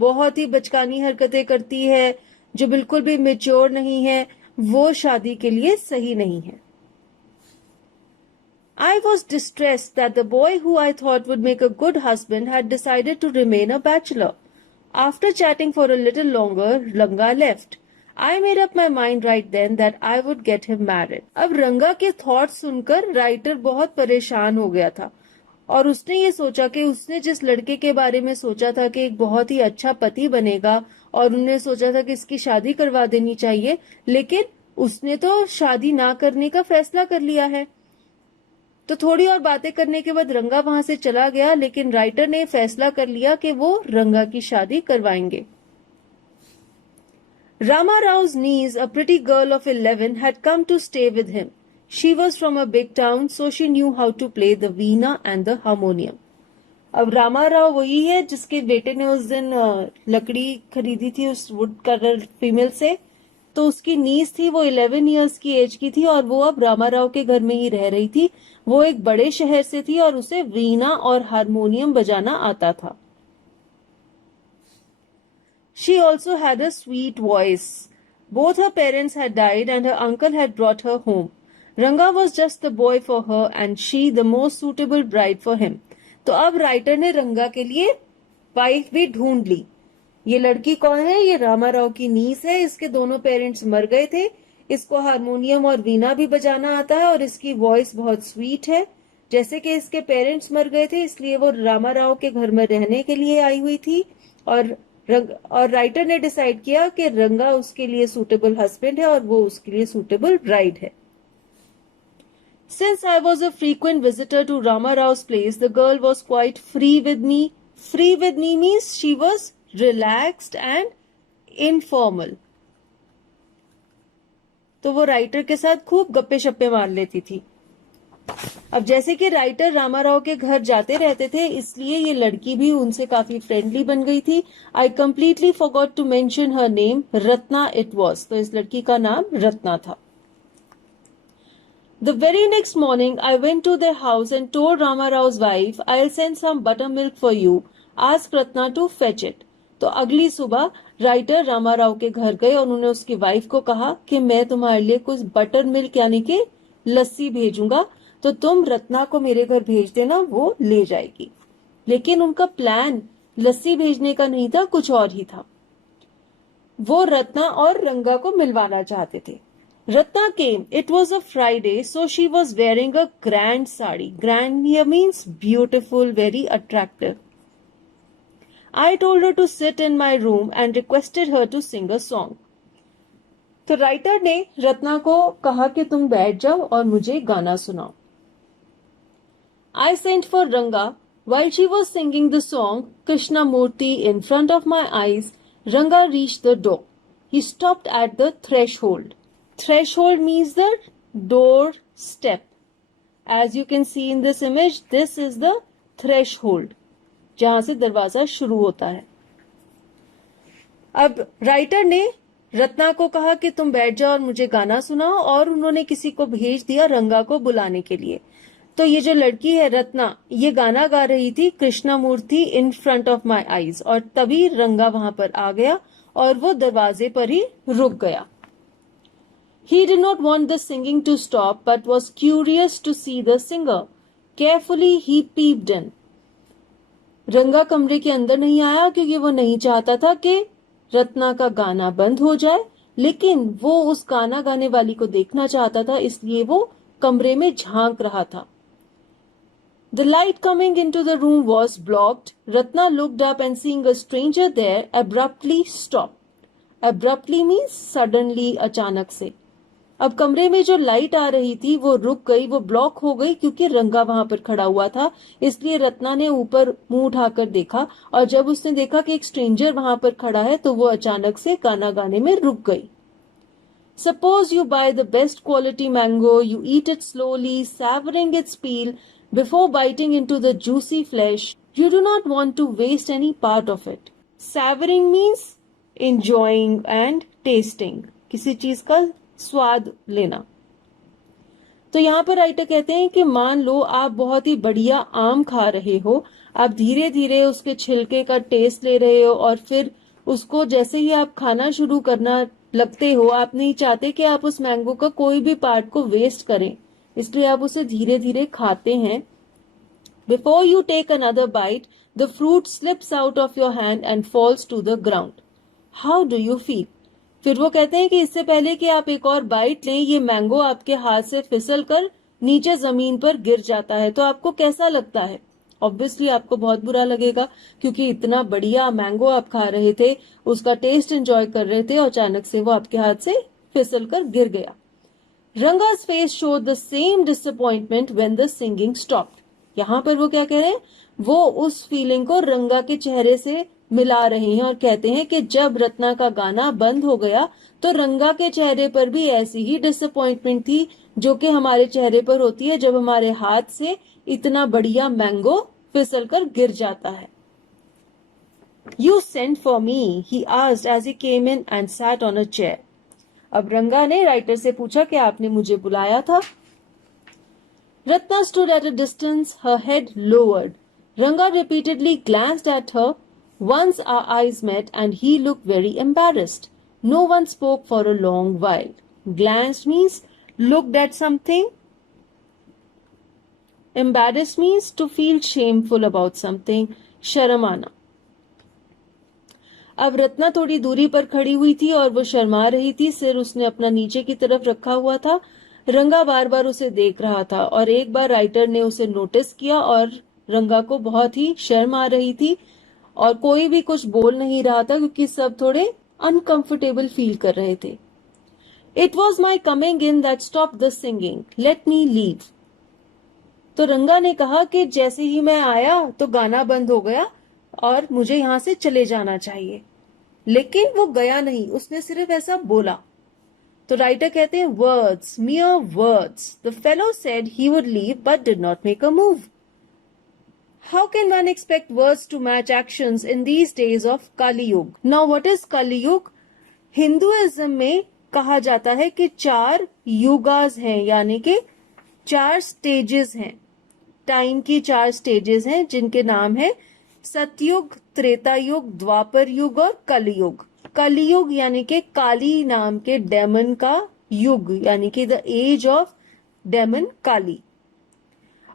बहुत ही बचकानी हरकतें करती है, जो बिल्कुल भी मेच्योर नहीं है, वो शादी के लिए सही नहीं है. I was distressed that the boy who I thought would make a good husband had decided to remain a bachelor. After chatting for a little longer, Ranga left. I made up my mind right then that I would get him married. अब रंगा के thoughts सुनकर writer बहुत परेशान हो गया था और उसने ये सोचा कि उसने जिस लड़के के बारे में सोचा था कि एक बहुत ही अच्छा पति बनेगा और उन्होंने सोचा था कि इसकी शादी करवा देनी चाहिए, लेकिन उसने तो शादी ना करने का फैसला कर लिया है. तो थोड़ी और बातें करने के बाद रंगा वहां से चला गया, लेकिन राइटर ने फैसला कर लिया कि वो रंगा की शादी करवाएंगे. Rama Rao's niece, a pretty girl of 11, had come to stay with him. She was from a big town, so she knew how to play the veena and the harmonium. अब रामा राव वही है जिसके बेटे ने उस दिन लकड़ी खरीदी थी उस वुड कलर फीमेल से. तो उसकी नीस थी, वो 11 इयर्स की एज की थी और वो अब रामा राव के घर में ही रह रही थी. वो एक बड़े शहर से थी और उसे वीणा और हारमोनियम बजाना आता था. She also had a sweet voice. Both her parents had died and her uncle had brought her home. Ranga was just the boy for her and she the most suitable bride for him. तो अब writer ने रंगा के लिए wife भी ढूंढ ली. ये लड़की कौन है? ये रामा राव की नीस है. इसके दोनों पेरेंट्स मर गए थे. इसको हारमोनियम और वीणा भी बजाना आता है और इसकी वॉइस बहुत स्वीट है. जैसे कि इसके पेरेंट्स मर गए थे इसलिए वो रामा राव के घर में रहने के लिए आई हुई थी और राइटर ने डिसाइड किया कि रंगा उसके लिए सूटेबल हस्बैंड है और वो उसके लिए सूटेबल ब्राइड है. Since I was a frequent visitor to Rama Rao's place, the girl was quite free with me. Free with me means she was relaxed and informal. तो वो राइटर के साथ खूब गप्पे शप्पे मार लेती थी. अब जैसे कि राइटर रामा राव के घर जाते रहते थे इसलिए ये लड़की भी उनसे काफी फ्रेंडली बन गई थी. I completely forgot to mention her name. Ratna it was. तो इस लड़की का नाम रत्ना था. The very next morning, I went to their house and told Rama Rao's wife, I'll send some buttermilk for you. Ask Ratna to fetch it. तो अगली सुबह writer Rama Rao के घर गए और उन्होंने उसकी वाइफ को कहा कि मैं तुम्हारे लिए कुछ बटर मिल्क यानी कि लस्सी भेजूंगा, तो तुम रत्ना को मेरे घर भेज देना, वो ले जाएगी. लेकिन उनका प्लान लस्सी भेजने का नहीं था, कुछ और ही था. वो रत्ना और रंगा को मिलवाना चाहते थे. Ratna came. It was a Friday, so she was wearing a grand sari. Grand here means beautiful, very attractive. I told her to sit in my room and requested her to sing a song. तो writer ने रत्ना को कहा कि तुम बैठ जाओ और मुझे गाना सुनाओ. I sent for Ranga. While she was singing the song Krishnamurti in front of my eyes, Ranga reached the door. He stopped at the threshold. Threshold means the door step. As you can see in this image, this is the threshold, जहां से दरवाजा शुरू होता है. अब writer ने रत्ना को कहा कि तुम बैठ जाओ और मुझे गाना सुनाओ और उन्होंने किसी को भेज दिया रंगा को बुलाने के लिए. तो ये जो लड़की है रत्ना, ये गाना गा रही थी Krishna Murthy in front of my eyes, और तभी रंगा वहां पर आ गया और वो दरवाजे पर ही रुक गया. He did not want the singing to stop, but was curious to see the singer. Carefully he peeped in. रंगा कमरे के अंदर नहीं आया क्योंकि वो नहीं चाहता था कि रत्ना का गाना बंद हो जाए, लेकिन वो उस गाना गाने वाली को देखना चाहता था, इसलिए वो कमरे में झांक रहा था. The light coming into the room was blocked. Ratna looked up and seeing a stranger there, abruptly stopped. Abruptly means suddenly, अचानक से. अब कमरे में जो लाइट आ रही थी वो रुक गई, वो ब्लॉक हो गई क्योंकि रंगा वहां पर खड़ा हुआ था। इसलिए रत्ना ने ऊपर मुंह उठाकर देखा और जब उसने देखा कि एक स्ट्रेंजर वहां पर खड़ा है तो वो अचानक से गाना गाने में रुक गई। Suppose you buy the best quality mango, you eat it slowly, savoring its peel before biting into the juicy flesh. You do not want to waste any part of it. Savoring means enjoying and tasting. किसी चीज का स्वाद लेना। तो यहाँ पर writer कहते हैं कि मान लो आप बहुत ही बढ़िया आम खा रहे हो, आप धीरे धीरे उसके छिलके का टेस्ट ले रहे हो और फिर उसको जैसे ही आप खाना शुरू करना लगते हो, आप नहीं चाहते कि आप उस मैंगो का कोई भी पार्ट को वेस्ट करें, इसलिए आप उसे धीरे धीरे खाते हैं। Before you take another bite the fruit slips out of your hand and falls to the ground. How do you feel? फिर वो कहते हैं कि इससे पहले कि आप एक और बाइट लें, ये मैंगो आपके हाथ से फिसल कर नीचे जमीन पर गिर जाता है, तो आपको कैसा लगता है? ऑब्वियसली आपको बहुत बुरा लगेगा क्योंकि इतना बढ़िया मैंगो आप खा रहे थे, उसका टेस्ट एंजॉय कर रहे थे और अचानक से वो आपके हाथ से फिसल कर गिर गया। रंगा's face showed the same disappointment when the singing stopped. यहाँ पर वो क्या कह रहे हैं? वो उस फीलिंग को रंगा के चेहरे से मिला रहे हैं और कहते हैं कि जब रत्ना का गाना बंद हो गया तो रंगा के चेहरे पर भी ऐसी ही डिसअपॉइंटमेंट थी जो कि हमारे चेहरे पर होती है जब हमारे हाथ से इतना बढ़िया मैंगो फिसल कर गिर जाता है। You sent for me, he asked as he came in and sat on a chair. अब रंगा ने राइटर से पूछा कि आपने मुझे बुलाया था। Ratna stood at a distance, her head lowered. Ranga repeatedly glanced at her. Once our eyes met and he looked very embarrassed. No one spoke for a long while. Glanced means looked at something. Embarrassed means to feel shameful about something. शर्म आना। अब रत्ना थोड़ी दूरी पर खड़ी हुई थी और वो शर्मा रही थी, सिर उसने अपना नीचे की तरफ रखा हुआ था। रंगा बार बार उसे देख रहा था और एक बार राइटर ने उसे नोटिस किया और रंगा को बहुत ही शर्म आ रही थी और कोई भी कुछ बोल नहीं रहा था क्योंकि सब थोड़े अनकंफर्टेबल फील कर रहे थे। It was my coming in that stop the singing, let me leave. तो रंगा ने कहा कि जैसे ही मैं आया तो गाना बंद हो गया और मुझे यहां से चले जाना चाहिए, लेकिन वो गया नहीं, उसने सिर्फ ऐसा बोला। तो राइटर कहते हैं words, mere words. The fellow said he would leave but did not make a move. How can one expect words to match actions in these days of Kali Yuga? Now what is Kali Yuga? Hinduism में कहा जाता है कि 4 युगास हैं, यानी कि 4 stages हैं, time की 4 स्टेजेस हैं जिनके नाम है सतयुग, त्रेता युग, द्वापर युग और कलयुग। कलयुग यानी कि काली नाम के डेमन का युग, यानी कि द एज ऑफ डेमन काली।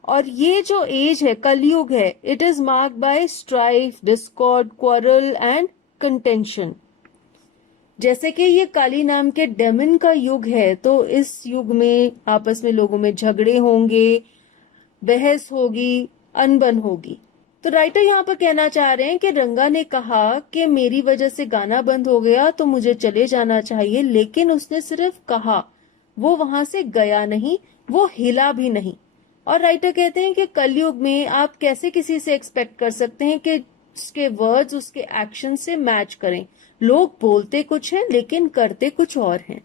और ये जो एज है कलयुग है, it is marked by strife, Discord, quarrel and contention. जैसे कि ये काली नाम के डेमन का युग है तो इस युग में आपस में लोगों में झगड़े होंगे, बहस होगी, अनबन होगी। तो राइटर यहाँ पर कहना चाह रहे हैं कि रंगा ने कहा कि मेरी वजह से गाना बंद हो गया तो मुझे चले जाना चाहिए, लेकिन उसने सिर्फ कहा, वो वहां से गया नहीं, वो हिला भी नहीं। और राइटर कहते हैं कि कलयुग में आप कैसे किसी से एक्सपेक्ट कर सकते हैं कि उसके वर्ड्स उसके एक्शन से मैच करें। लोग बोलते कुछ हैं लेकिन करते कुछ और हैं।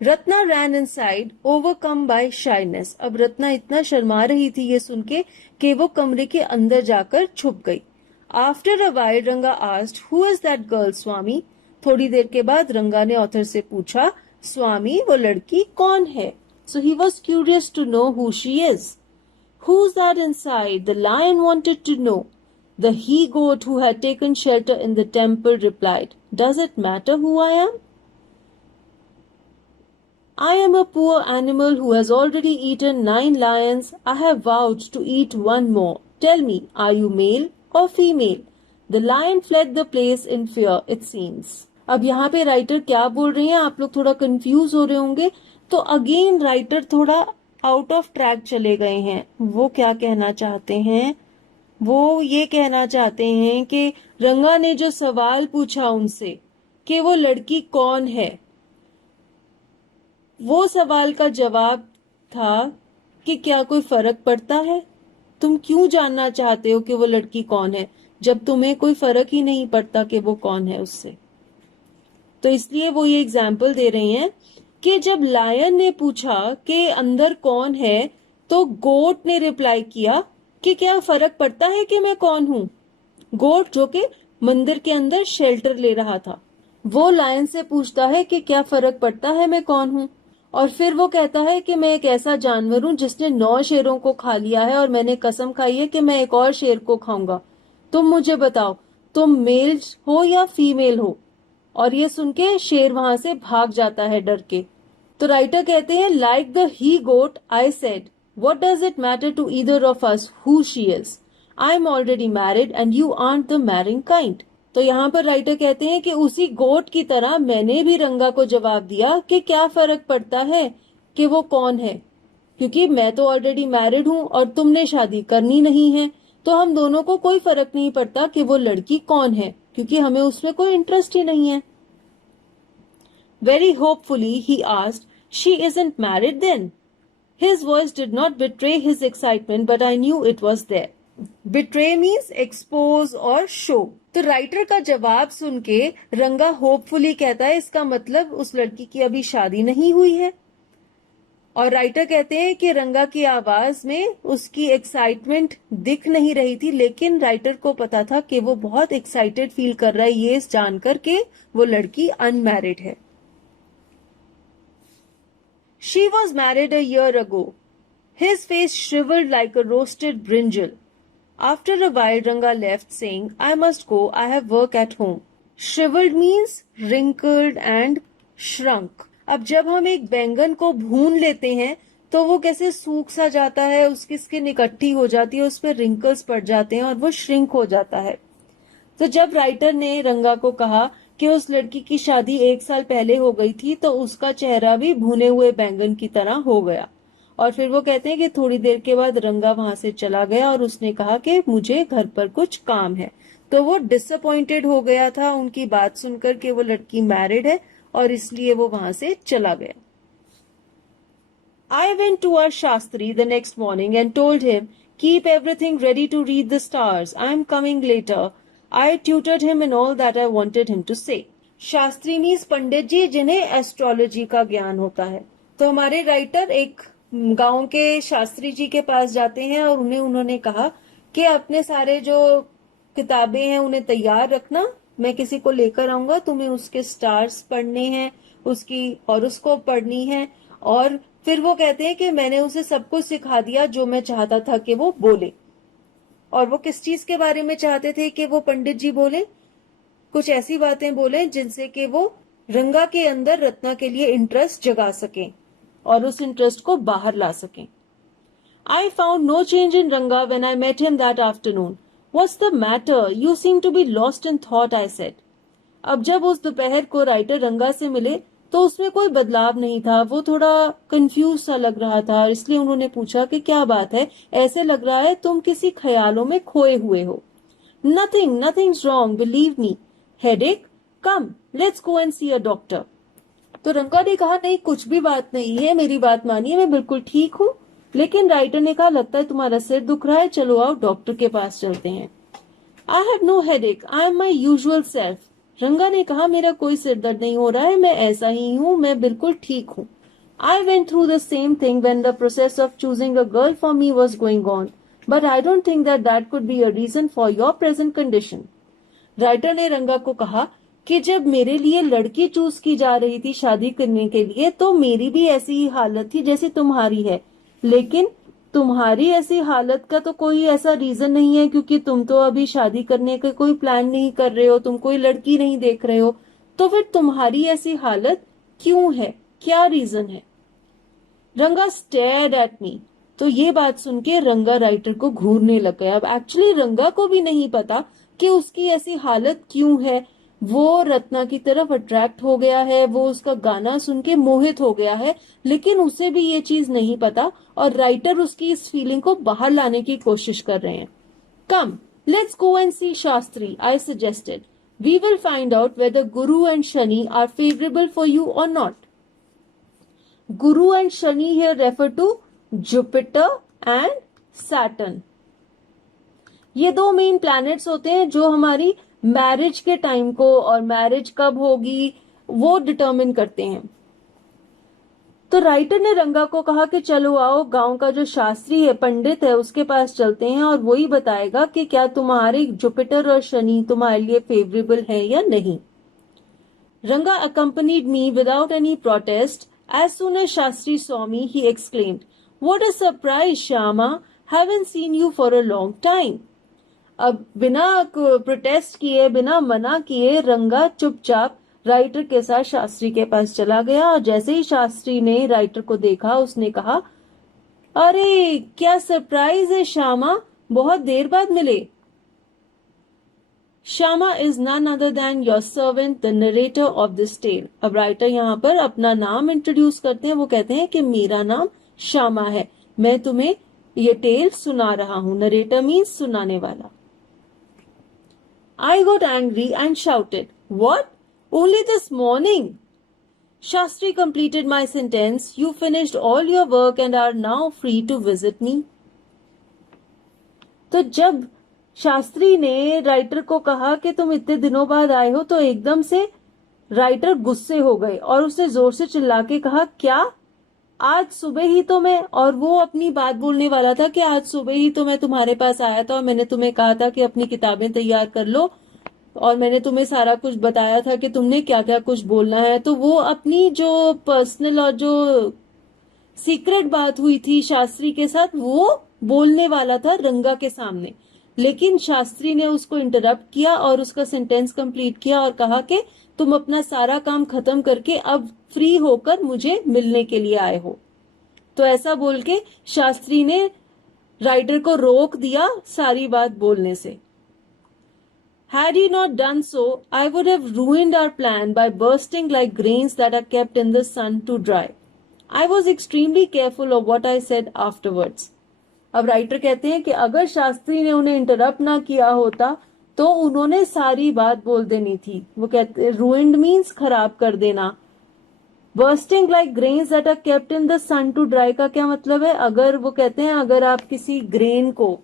रत्ना रैन इनसाइड ओवरकम बाय शाइनेस। अब रत्ना इतना शर्मा रही थी ये सुन के कि वो कमरे के अंदर जाकर छुप गई। After a while Ranga asked, who is that girl Swami? थोड़ी देर के बाद रंगा ने ऑथर से पूछा, स्वामी वो लड़की कौन है? So he was curious to know who she is. Who is that inside? The lion wanted to know. The he-goat who had taken shelter in the temple replied, does it matter who I am? I am a poor animal who has already eaten 9 lions. I have vowed to eat 1 more. Tell me, are you male or female? The lion fled the place in fear, it seems. अब यहाँ पे writer क्या बोल रहे हैं, आप लोग थोड़ा कंफ्यूज हो रहे होंगे। तो अगेन राइटर थोड़ा आउट ऑफ ट्रैक चले गए हैं। वो क्या कहना चाहते हैं? वो ये कहना चाहते हैं कि रंगा ने जो सवाल पूछा उनसे कि वो लड़की कौन है, वो सवाल का जवाब था कि क्या कोई फर्क पड़ता है? तुम क्यों जानना चाहते हो कि वो लड़की कौन है, जब तुम्हें कोई फर्क ही नहीं पड़ता कि वो कौन है उससे। तो इसलिए वो ये एग्जाम्पल दे रहे हैं कि जब लायन ने पूछा कि अंदर कौन है, तो गोट ने रिप्लाई किया कि क्या फर्क पड़ता है कि मैं कौन हूं। गोट जो कि मंदिर के अंदर शेल्टर ले रहा था, वो लायन से पूछता है कि क्या फर्क पड़ता है मैं कौन हूं। और फिर वो कहता है कि मैं एक ऐसा जानवर हूं जिसने 9 शेरों को खा लिया है और मैंने कसम खाई है कि मैं एक और शेर को खाऊंगा। तुम मुझे बताओ, तुम मेल हो या फीमेल हो? और ये सुन के शेर वहां से भाग जाता है डर के। तो राइटर कहते हैं, like the he goat I said, what does it matter to either of us who she is? I am already married and you art the marrying kind. तो यहाँ पर राइटर कहते हैं कि उसी गोट की तरह मैंने भी रंगा को जवाब दिया कि क्या फर्क पड़ता है कि वो कौन है, क्योंकि मैं तो ऑलरेडी मैरिड हूं और तुमने शादी करनी नहीं है, तो हम दोनों को कोई फर्क नहीं पड़ता कि वो लड़की कौन है, क्योंकि हमें उसमें कोई इंटरेस्ट ही नहीं है। Very hopefully, he asked, she isn't married then? His voice did not betray his excitement, but I knew it was there. Betray means expose or show. तो राइटर का जवाब सुन के रंगा होपफुली कहता है, इसका मतलब उस लड़की की अभी शादी नहीं हुई है। और राइटर कहते हैं कि रंगा की आवाज में उसकी एक्साइटमेंट दिख नहीं रही थी, लेकिन राइटर को पता था कि वो बहुत एक्साइटेड फील कर रहा है ये जानकर के वो लड़की अनमैरिड है। She was married a year ago. His face shriveled like a roasted brinjal. After a while, Ranga left, saying, I must go, I have work at home. Shriveled means wrinkled and shrunk. अब जब हम एक बैंगन को भून लेते हैं तो वो कैसे सूख सा जाता है, उसकी स्किन इकट्ठी हो जाती है, उस पर रिंकल्स पड़ जाते हैं और वो श्रिंक हो जाता है। तो जब राइटर ने रंगा को कहा कि उस लड़की की शादी 1 साल पहले हो गई थी, तो उसका चेहरा भी भुने हुए बैंगन की तरह हो गया। और फिर वो कहते हैं कि थोड़ी देर के बाद रंगा वहां से चला गया और उसने कहा कि मुझे घर पर कुछ काम है। तो वो डिसअपॉइंटेड हो गया था उनकी बात सुनकर कि वो लड़की मैरिड है, और इसलिए वो वहां से चला गया। I went to our Shastri the next morning and told him, keep everything ready to read the stars. I am coming later. I tutored him in all that I wanted him to say. Shastri means pandit ji जिन्हें astrology का ज्ञान होता है। तो हमारे writer एक गांव के शास्त्री जी के पास जाते हैं और उन्होंने कहा कि अपने सारे जो किताबें हैं उन्हें तैयार रखना, मैं किसी को लेकर आऊंगा, तुम्हें उसके स्टार्स पढ़ने हैं, उसकी हॉरोस्कोप पढ़नी है। और फिर वो कहते हैं कि मैंने उसे सब कुछ सिखा दिया जो मैं चाहता था कि वो बोले। और वो किस चीज के बारे में चाहते थे कि वो पंडित जी बोले? कुछ ऐसी बातें बोले जिनसे कि वो रंगा के अंदर रत्ना के लिए इंटरेस्ट जगा सकें और उस इंटरेस्ट को बाहर ला सकें। I found no change in Ranga when I met him that afternoon. What's the matter? You seem to be lost in thought, I said. अब जब उस दोपहर को राइटर रंगा से मिले तो उसमें कोई बदलाव नहीं था, वो थोड़ा कंफ्यूज सा लग रहा था, इसलिए उन्होंने पूछा कि क्या बात है, ऐसे लग रहा है तुम किसी ख्यालों में खोए हुए हो। Nothing, nothing's wrong, believe me. Headache? Come, let's go and see a doctor. तो रंगा ने कहा, नहीं कुछ भी बात नहीं है, मेरी बात मानिए, मैं बिल्कुल ठीक हूँ। लेकिन राइटर ने कहा, लगता है तुम्हारा सिर दुख रहा है, चलो आओ डॉक्टर के पास चलते हैं। I have no headache, I am my usual self. रंगा ने कहा, मेरा कोई सिर दर्द नहीं हो रहा है, मैं ऐसा ही हूँ, मैं बिल्कुल ठीक हूँ। I went through the same thing when the process of choosing a girl for me was going on, but I don't think that that could be a reason for your present condition. Writer ने रंगा को कहा कि जब मेरे लिए लड़की choose की जा रही थी शादी करने के लिए, तो मेरी भी ऐसी ही हालत थी जैसी तुम्हारी है, लेकिन तुम्हारी ऐसी हालत का तो कोई ऐसा रीजन नहीं है, क्योंकि तुम तो अभी शादी करने का कोई प्लान नहीं कर रहे हो, तुम कोई लड़की नहीं देख रहे हो, तो फिर तुम्हारी ऐसी हालत क्यों है, क्या रीजन है? रंगा स्टेयर्ड एट मी। तो ये बात सुन के रंगा राइटर को घूरने लग गया। अब एक्चुअली रंगा को भी नहीं पता कि उसकी ऐसी हालत क्यों है। वो रत्ना की तरफ अट्रैक्ट हो गया है, वो उसका गाना सुन के मोहित हो गया है, लेकिन उसे भी ये चीज नहीं पता, और राइटर उसकी इस फीलिंग को बाहर लाने की कोशिश कर रहे हैं। Come, let's go and see Shastri, I suggested. We will find out whether Guru and Shani are favourable for you और not. Guru and Shani here refer to Jupiter and Saturn. ये दो मेन प्लैनेट्स होते हैं जो हमारी मैरिज के टाइम को और मैरिज कब होगी वो डिटरमिन करते हैं। तो राइटर ने रंगा को कहा कि चलो आओ गांव का जो शास्त्री है, पंडित है, उसके पास चलते हैं और वही बताएगा कि क्या तुम्हारे जुपिटर और शनि तुम्हारे लिए फेवरेबल है या नहीं। रंगा accompanied me without any protest. As soon as Shastri saw me, he exclaimed, "What a surprise, Shyama! Haven't seen you for a long time." अब बिना प्रोटेस्ट किए, बिना मना किए, रंगा चुपचाप राइटर के साथ शास्त्री के पास चला गया और जैसे ही शास्त्री ने राइटर को देखा, उसने कहा, अरे क्या सरप्राइज है श्यामा, बहुत देर बाद मिले। Shyama is none other than your servant, the narrator of this tale. अब राइटर यहाँ पर अपना नाम इंट्रोड्यूस करते हैं। वो कहते हैं कि मेरा नाम श्यामा है, मैं तुम्हें ये टेल सुना रहा हूं। नरेटर मीन्स सुनाने वाला। I got angry and shouted, "What? Only this morning?" Shastri completed my sentence. You finished all your work and are now free to visit me. तो जब शास्त्री ने राइटर को कहा कि तुम इतने दिनों बाद आए हो, तो एकदम से राइटर गुस्से हो गए और उसने जोर से चिल्ला के कहा, क्या आज सुबह ही तो मैं, और वो अपनी बात बोलने वाला था कि आज सुबह ही तो मैं तुम्हारे पास आया था और मैंने तुम्हें कहा था कि अपनी किताबें तैयार कर लो और मैंने तुम्हें सारा कुछ बताया था कि तुमने क्या क्या कुछ बोलना है। तो वो अपनी जो पर्सनल और जो सीक्रेट बात हुई थी शास्त्री के साथ, वो बोलने वाला था रंगा के सामने, लेकिन शास्त्री ने उसको इंटरप्ट किया और उसका सेंटेंस कंप्लीट किया और कहा कि तुम अपना सारा काम खत्म करके अब फ्री होकर मुझे मिलने के लिए आए हो। तो ऐसा बोल के शास्त्री ने राइटर को रोक दिया सारी बात बोलने से। Had he not done so, I would have ruined our plan by bursting like grains that are kept in the sun to dry. I was extremely careful of what I said afterwards. अब writer कहते हैं कि अगर शास्त्री ने उन्हें interrupt ना किया होता तो उन्होंने सारी बात बोल देनी थी। वो कहते हैं ruined means खराब कर देना। Bursting like grains that are kept in the sun to dry का क्या मतलब है? अगर वो कहते हैं अगर आप किसी ग्रेन को,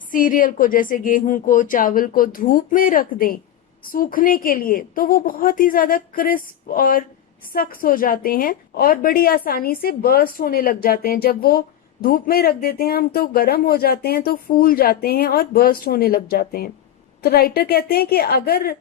सीरियल को, जैसे गेहूं को, चावल को धूप में रख दें सूखने के लिए, तो वो बहुत ही ज्यादा क्रिस्प और सख्त हो जाते हैं और बड़ी आसानी से बर्स्ट होने लग जाते हैं। जब वो धूप में रख देते हैं हम तो गर्म हो जाते हैं, तो फूल जाते हैं और बर्स्ट होने लग जाते हैं। तो राइटर कहते हैं कि अगर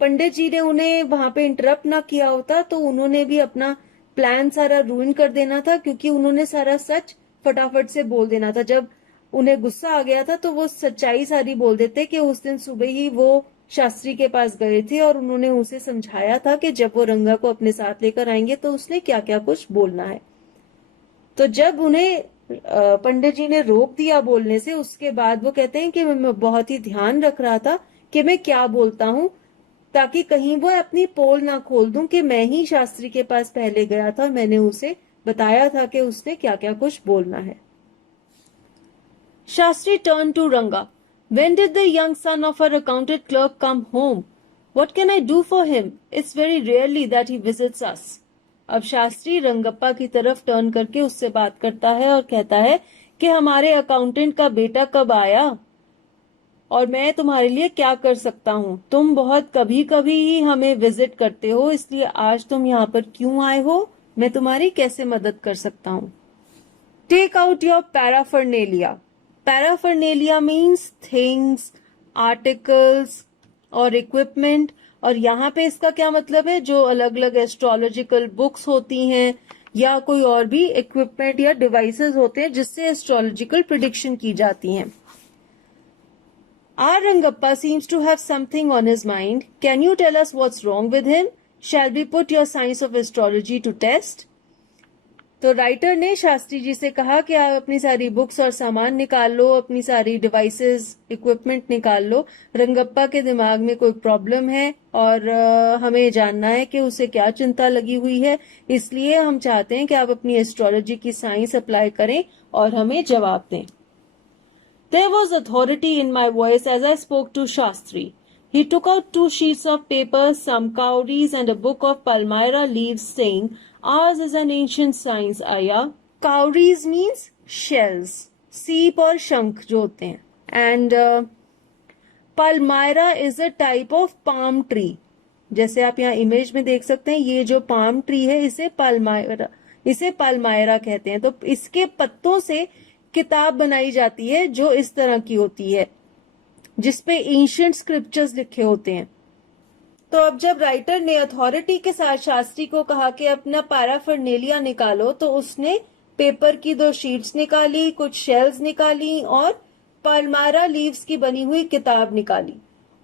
पंडित जी ने उन्हें वहां पे इंटरप्ट ना किया होता तो उन्होंने भी अपना प्लान सारा रूइन कर देना था, क्योंकि उन्होंने सारा सच फटाफट से बोल देना था। जब उन्हें गुस्सा आ गया था तो वो सच्चाई सारी बोल देते कि उस दिन सुबह ही वो शास्त्री के पास गए थे और उन्होंने उसे समझाया था कि जब वो रंगा को अपने साथ लेकर आएंगे तो उसने क्या क्या कुछ बोलना है। तो जब उन्हें पंडित जी ने रोक दिया बोलने से, उसके बाद वो कहते हैं कि मैं बहुत ही ध्यान रख रहा था कि मैं क्या बोलता हूँ, ताकि कहीं वो अपनी पोल ना खोल दूं कि मैं ही शास्त्री के पास पहले गया था और मैंने उसे बताया था कि उसने क्या क्या कुछ बोलना है। Shastri turned to Ranga. When did the young son of our accountant clerk come home? What can I do for him? It's very rarely that he visits us. अब शास्त्री रंगप्पा की तरफ टर्न करके उससे बात करता है और कहता है कि हमारे अकाउंटेंट का बेटा कब आया और मैं तुम्हारे लिए क्या कर सकता हूँ। तुम बहुत कभी कभी ही हमें विजिट करते हो, इसलिए आज तुम यहाँ पर क्यों आए हो, मैं तुम्हारी कैसे मदद कर सकता हूँ। Take out your paraphernalia. Paraphernalia means things, articles और इक्विपमेंट। और यहाँ पे इसका क्या मतलब है, जो अलग अलग एस्ट्रोलॉजिकल बुक्स होती हैं या कोई और भी इक्विपमेंट या डिवाइसेस होते हैं जिससे एस्ट्रोलॉजिकल प्रिडिक्शन की जाती हैं। Our Rangappa seems to have something on his mind. Can you tell us what's wrong with him? Shall we put your science of astrology to test? तो राइटर ने शास्त्री जी से कहा कि आप अपनी सारी बुक्स और सामान निकाल लो, अपनी सारी डिवाइसेस, इक्विपमेंट निकाल लो। रंगप्पा के दिमाग में कोई प्रॉब्लम है और हमें जानना है कि उसे क्या चिंता लगी हुई है, इसलिए हम चाहते हैं कि आप अपनी एस्ट्रोलॉजी की साइंस अप्लाई करें और हमें जवाब दें। There was authority in my voice as I spoke to Shastri. He took out 2 sheets of paper, some cowries and a book of palmyra leaves, saying, "Ours is an ancient science, Aya." Cowries means shells, सीप और शंख जो होते हैं. And palmyra is a type of palm tree. जैसे आप यहाँ image में देख सकते हैं, ये जो palm tree है इसे palmyra कहते हैं. तो इसके पत्तों से किताब बनाई जाती है जो इस तरह की होती है, जिसपे एंशिएंट स्क्रिप्चर्स लिखे होते हैं. तो अब जब राइटर ने अथॉरिटी के साथ शास्त्री को कहा कि अपना पैराफर्नेलिया निकालो, तो उसने पेपर की 2 शीट्स निकाली, कुछ शेल्स निकाली और पाल्मारा लीव्स की बनी हुई किताब निकाली.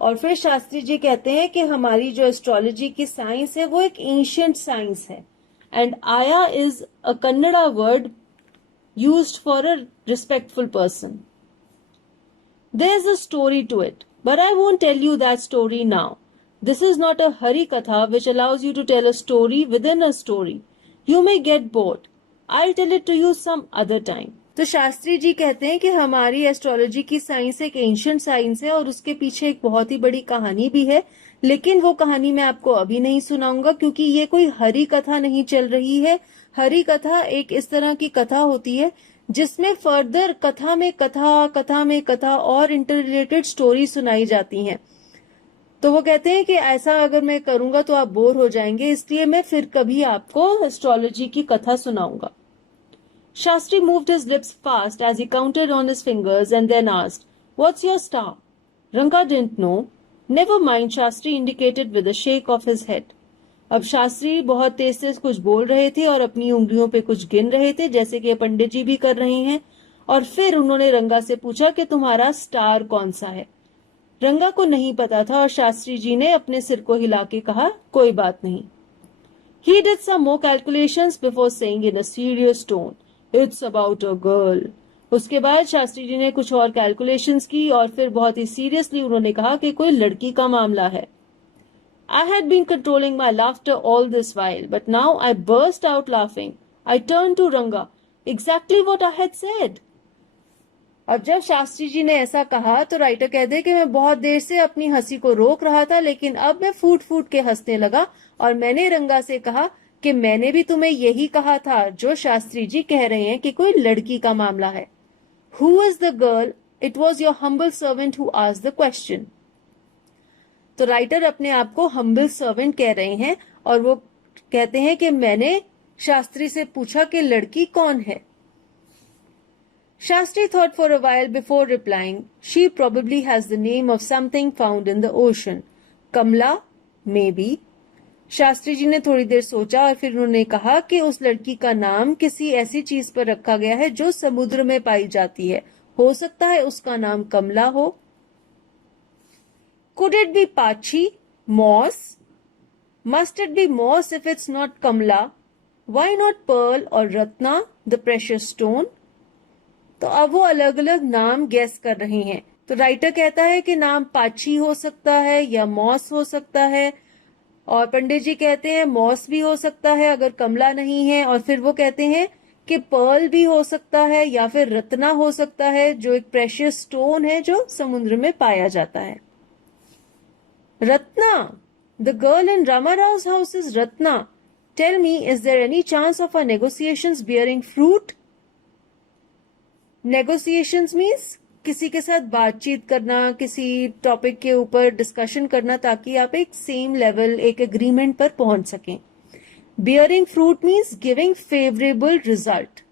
और फिर शास्त्री जी कहते हैं कि हमारी जो एस्ट्रोलॉजी की साइंस है वो एक एंशिएंट साइंस है. एंड आया is a Kannada word used for a respectful person. There's a story to it, but I won't tell you that story now. This is not a Hari Katha which allows you to tell a story within a story. You may get bored. I'll tell it to you some other time. तो शास्त्री जी कहते हैं कि हमारी astrology की science एक ancient science है और उसके पीछे एक बहुत ही बड़ी कहानी भी है, लेकिन वो कहानी मैं आपको अभी नहीं सुनाऊंगा क्योंकि ये कोई हरि कथा नहीं चल रही है. हरि कथा एक इस तरह की कथा होती है जिसमें फर्दर कथा में कथा और इंटर रिलेटेड स्टोरी सुनाई जाती हैं. तो वो कहते हैं कि ऐसा अगर मैं करूंगा तो आप बोर हो जाएंगे, इसलिए मैं फिर कभी आपको एस्ट्रोलॉजी की कथा सुनाऊंगा. Shastri moved his lips fast as he counted on his fingers and then asked, "What's your star?" Ranga didn't know. Never mind, Shastri indicated with a shake of his head. अब शास्त्री बहुत तेज से कुछ बोल रहे थे और अपनी उंगलियों पे कुछ गिन रहे थे, जैसे कि पंडित जी भी कर रहे हैं. और फिर उन्होंने रंगा से पूछा कि तुम्हारा स्टार कौन सा है. रंगा को नहीं पता था और शास्त्री जी ने अपने सिर को हिला के कहा, कोई बात नहीं. He did some more calculations before saying in a serious tone, "It's about a girl." उसके बाद शास्त्री जी ने कुछ और कैलकुलेशंस की और फिर बहुत ही सीरियसली उन्होंने कहा कि कोई लड़की का मामला है. I had been controlling my laughter all this while, but now I burst out laughing. I turned to Ranga. Exactly what I had said. अब जब शास्त्री जी ने ऐसा कहा तो राइटर कहते हैं कि मैं बहुत देर से अपनी हंसी को रोक रहा था, लेकिन अब मैं फूट फूट के हंसने लगा और मैंने रंगा से कहा कि मैंने भी तुम्हें यही कहा था जो शास्त्री जी कह रहे हैं कि कोई लड़की का मामला है. Who is the girl? It was your humble servant who asked the question. तो राइटर अपने आप को हम्बल सर्वेंट कह रहे हैं और वो कहते हैं कि मैंने शास्त्री से पूछा कि लड़की कौन है. Shastri thought for a while before replying. She probably has the name of something found in the ocean. Kamala, maybe. Shastri ji ने थोड़ी देर सोचा और फिर उन्होंने कहा कि उस लड़की का नाम किसी ऐसी चीज पर रखा गया है जो समुद्र में पाई जाती है. हो सकता है उसका नाम कमला हो. Could it be Pachi, Moss? Must it be Moss if it's not Kamla? Why not Pearl or Ratna, the precious stone? तो अब वो अलग अलग नाम गेस कर रहे हैं. तो राइटर कहता है कि नाम पाची हो सकता है या मॉस हो सकता है, और पंडित जी कहते हैं मॉस भी हो सकता है अगर कमला नहीं है, और फिर वो कहते हैं कि पर्ल भी हो सकता है या फिर रत्ना हो सकता है जो एक प्रेशियस स्टोन है जो समुद्र में पाया जाता है. Ratna, the girl in Ramarao's house is Ratna. Tell me, is there any chance of our negotiations bearing fruit? Negotiations means किसी के साथ बातचीत करना, किसी टॉपिक के ऊपर डिस्कशन करना ताकि आप एक सेम लेवल, एक एग्रीमेंट पर पहुंच सकें. Bearing fruit means giving favorable result.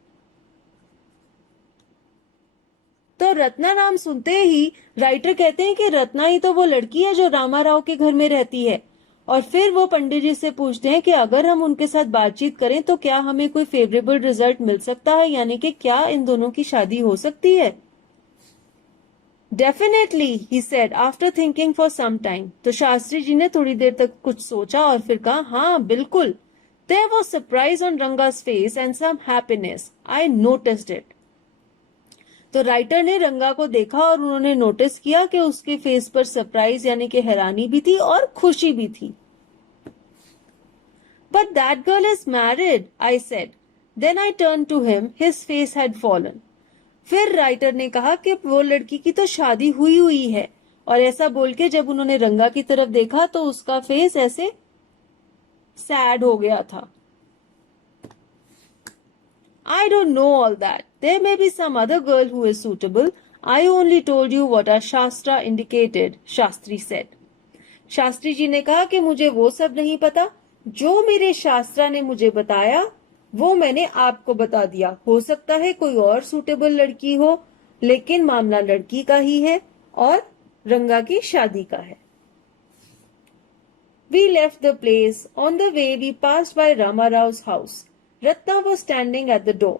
तो रत्ना नाम सुनते ही राइटर कहते हैं कि रत्ना ही तो वो लड़की है जो रामाराव के घर में रहती है. और फिर वो पंडित जी से पूछते हैं कि अगर हम उनके साथ बातचीत करें तो क्या हमें कोई फेवरेबल रिजल्ट मिल सकता है, यानी कि क्या इन दोनों की शादी हो सकती है. Definitely, he said after thinking for some time. तो शास्त्री जी ने थोड़ी देर तक कुछ सोचा और फिर कहा, हाँ बिल्कुल. There was surprise on Ranga's face and some happiness. I noticed it. तो राइटर ने रंगा को देखा और उन्होंने नोटिस किया कि उसके फेस पर सरप्राइज यानी कि हैरानी भी थी और खुशी भी थी. But that girl is married, I said. Then I turn to him. His face had fallen. फिर राइटर ने कहा कि वो लड़की की तो शादी हुई है और ऐसा बोल के जब उन्होंने रंगा की तरफ देखा तो उसका फेस ऐसे सैड हो गया था. I don't know all that. There may be some other girl who is suitable. I only told you what our Shastra indicated, Shastri said. Shastri ji ने कहा कि मुझे वो सब नहीं पता, जो मेरे शास्त्रा ने मुझे बताया वो मैंने आपको बता दिया. हो सकता है कोई और सूटेबल लड़की हो, लेकिन मामला लड़की का ही है और रंगा की शादी का है. We left the place. On the way, we passed by Ramarao's house. Ratna was standing at the door.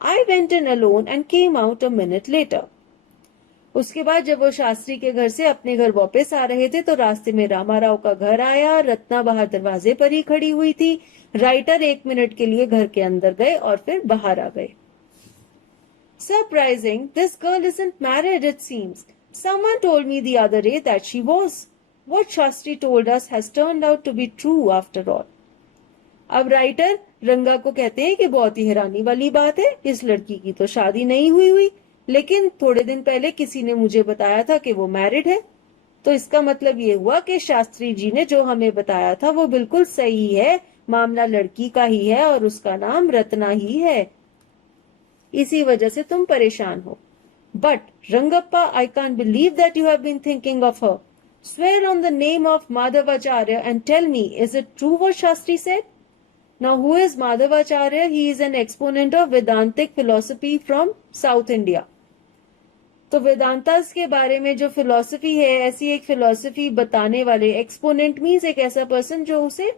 I went in alone and came out a minute later. उसके बाद जब वो शास्त्री के घर से अपने घर वापस आ रहे थे तो रास्ते में रामाराव का घर आया. रत्ना बाहर दरवाजे पर ही खड़ी हुई थी. राइटर 1 मिनट के लिए घर के अंदर गए और फिर बाहर आ गए. Surprising, this girl isn't married, it seems. Someone told me the other day that she was. What Shastri told us has turned out to be true after all. अब राइटर रंगा को कहते हैं कि बहुत ही हैरानी वाली बात है, इस लड़की की तो शादी नहीं हुई, लेकिन थोड़े दिन पहले किसी ने मुझे बताया था कि वो मैरिड है. तो इसका मतलब ये हुआ कि शास्त्री जी ने जो हमें बताया था वो बिल्कुल सही है. मामला लड़की का ही है और उसका नाम रत्ना ही है. इसी वजह से तुम परेशान हो. But Rangappa, I can't believe that you have been thinking of her. Swear on the name of Madhavacharya and tell me, is it true what Shastri said? Now, who is Madhavacharya? He is an exponent of Vedantic philosophy from South India. तो वेदांतास के बारे में जो philosophy है, ऐसी एक philosophy बताने वाले. एक्सपोनेंट मीन्स एक ऐसा पर्सन जो उसे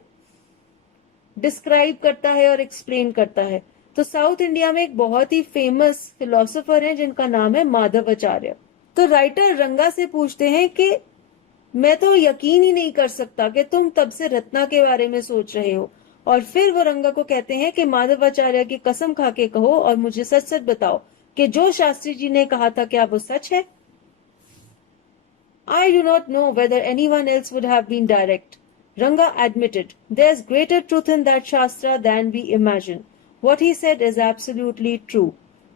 डिस्क्राइब करता है और एक्सप्लेन करता है. तो साउथ इंडिया में एक बहुत ही फेमस फिलोसोफर है जिनका नाम है माधवाचार्य. तो राइटर रंगा से पूछते हैं कि मैं तो यकीन ही नहीं कर सकता कि तुम तब से रत्ना के बारे में सोच रहे हो. और फिर वो रंगा को कहते हैं कि माधवाचार्य की कसम खा के कहो और मुझे सच सच बताओ कि जो शास्त्री जी ने कहा था क्या वो सच है. I do not know whether anyone else would have been direct. Ranga admitted, there's greater truth in that Shastra than we imagine. What he said is absolutely true.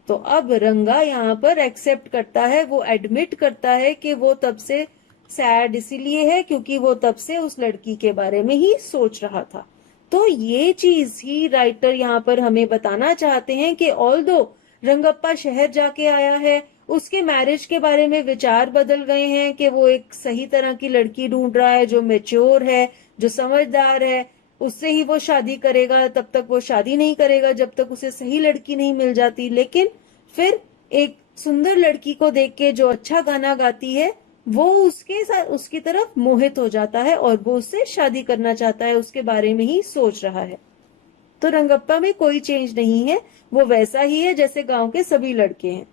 तो अब रंगा यहाँ पर एक्सेप्ट करता है, वो एडमिट करता है कि वो तब से सैड इसीलिए है क्योंकि वो तब से उस लड़की के बारे में ही सोच रहा था. तो ये चीज ही राइटर यहाँ पर हमें बताना चाहते हैं कि ऑल्दो रंगप्पा शहर जाके आया है, उसके मैरिज के बारे में विचार बदल गए हैं कि वो एक सही तरह की लड़की ढूंढ रहा है जो मैच्योर है, जो समझदार है, उससे ही वो शादी करेगा. तब तक वो शादी नहीं करेगा जब तक उसे सही लड़की नहीं मिल जाती. लेकिन फिर एक सुंदर लड़की को देख के जो अच्छा गाना गाती है वो उसके साथ उसकी तरफ मोहित हो जाता है और वो उससे शादी करना चाहता है, उसके बारे में ही सोच रहा है. तो रंगप्पा में कोई चेंज नहीं है, वो वैसा ही है जैसे गांव के सभी लड़के हैं.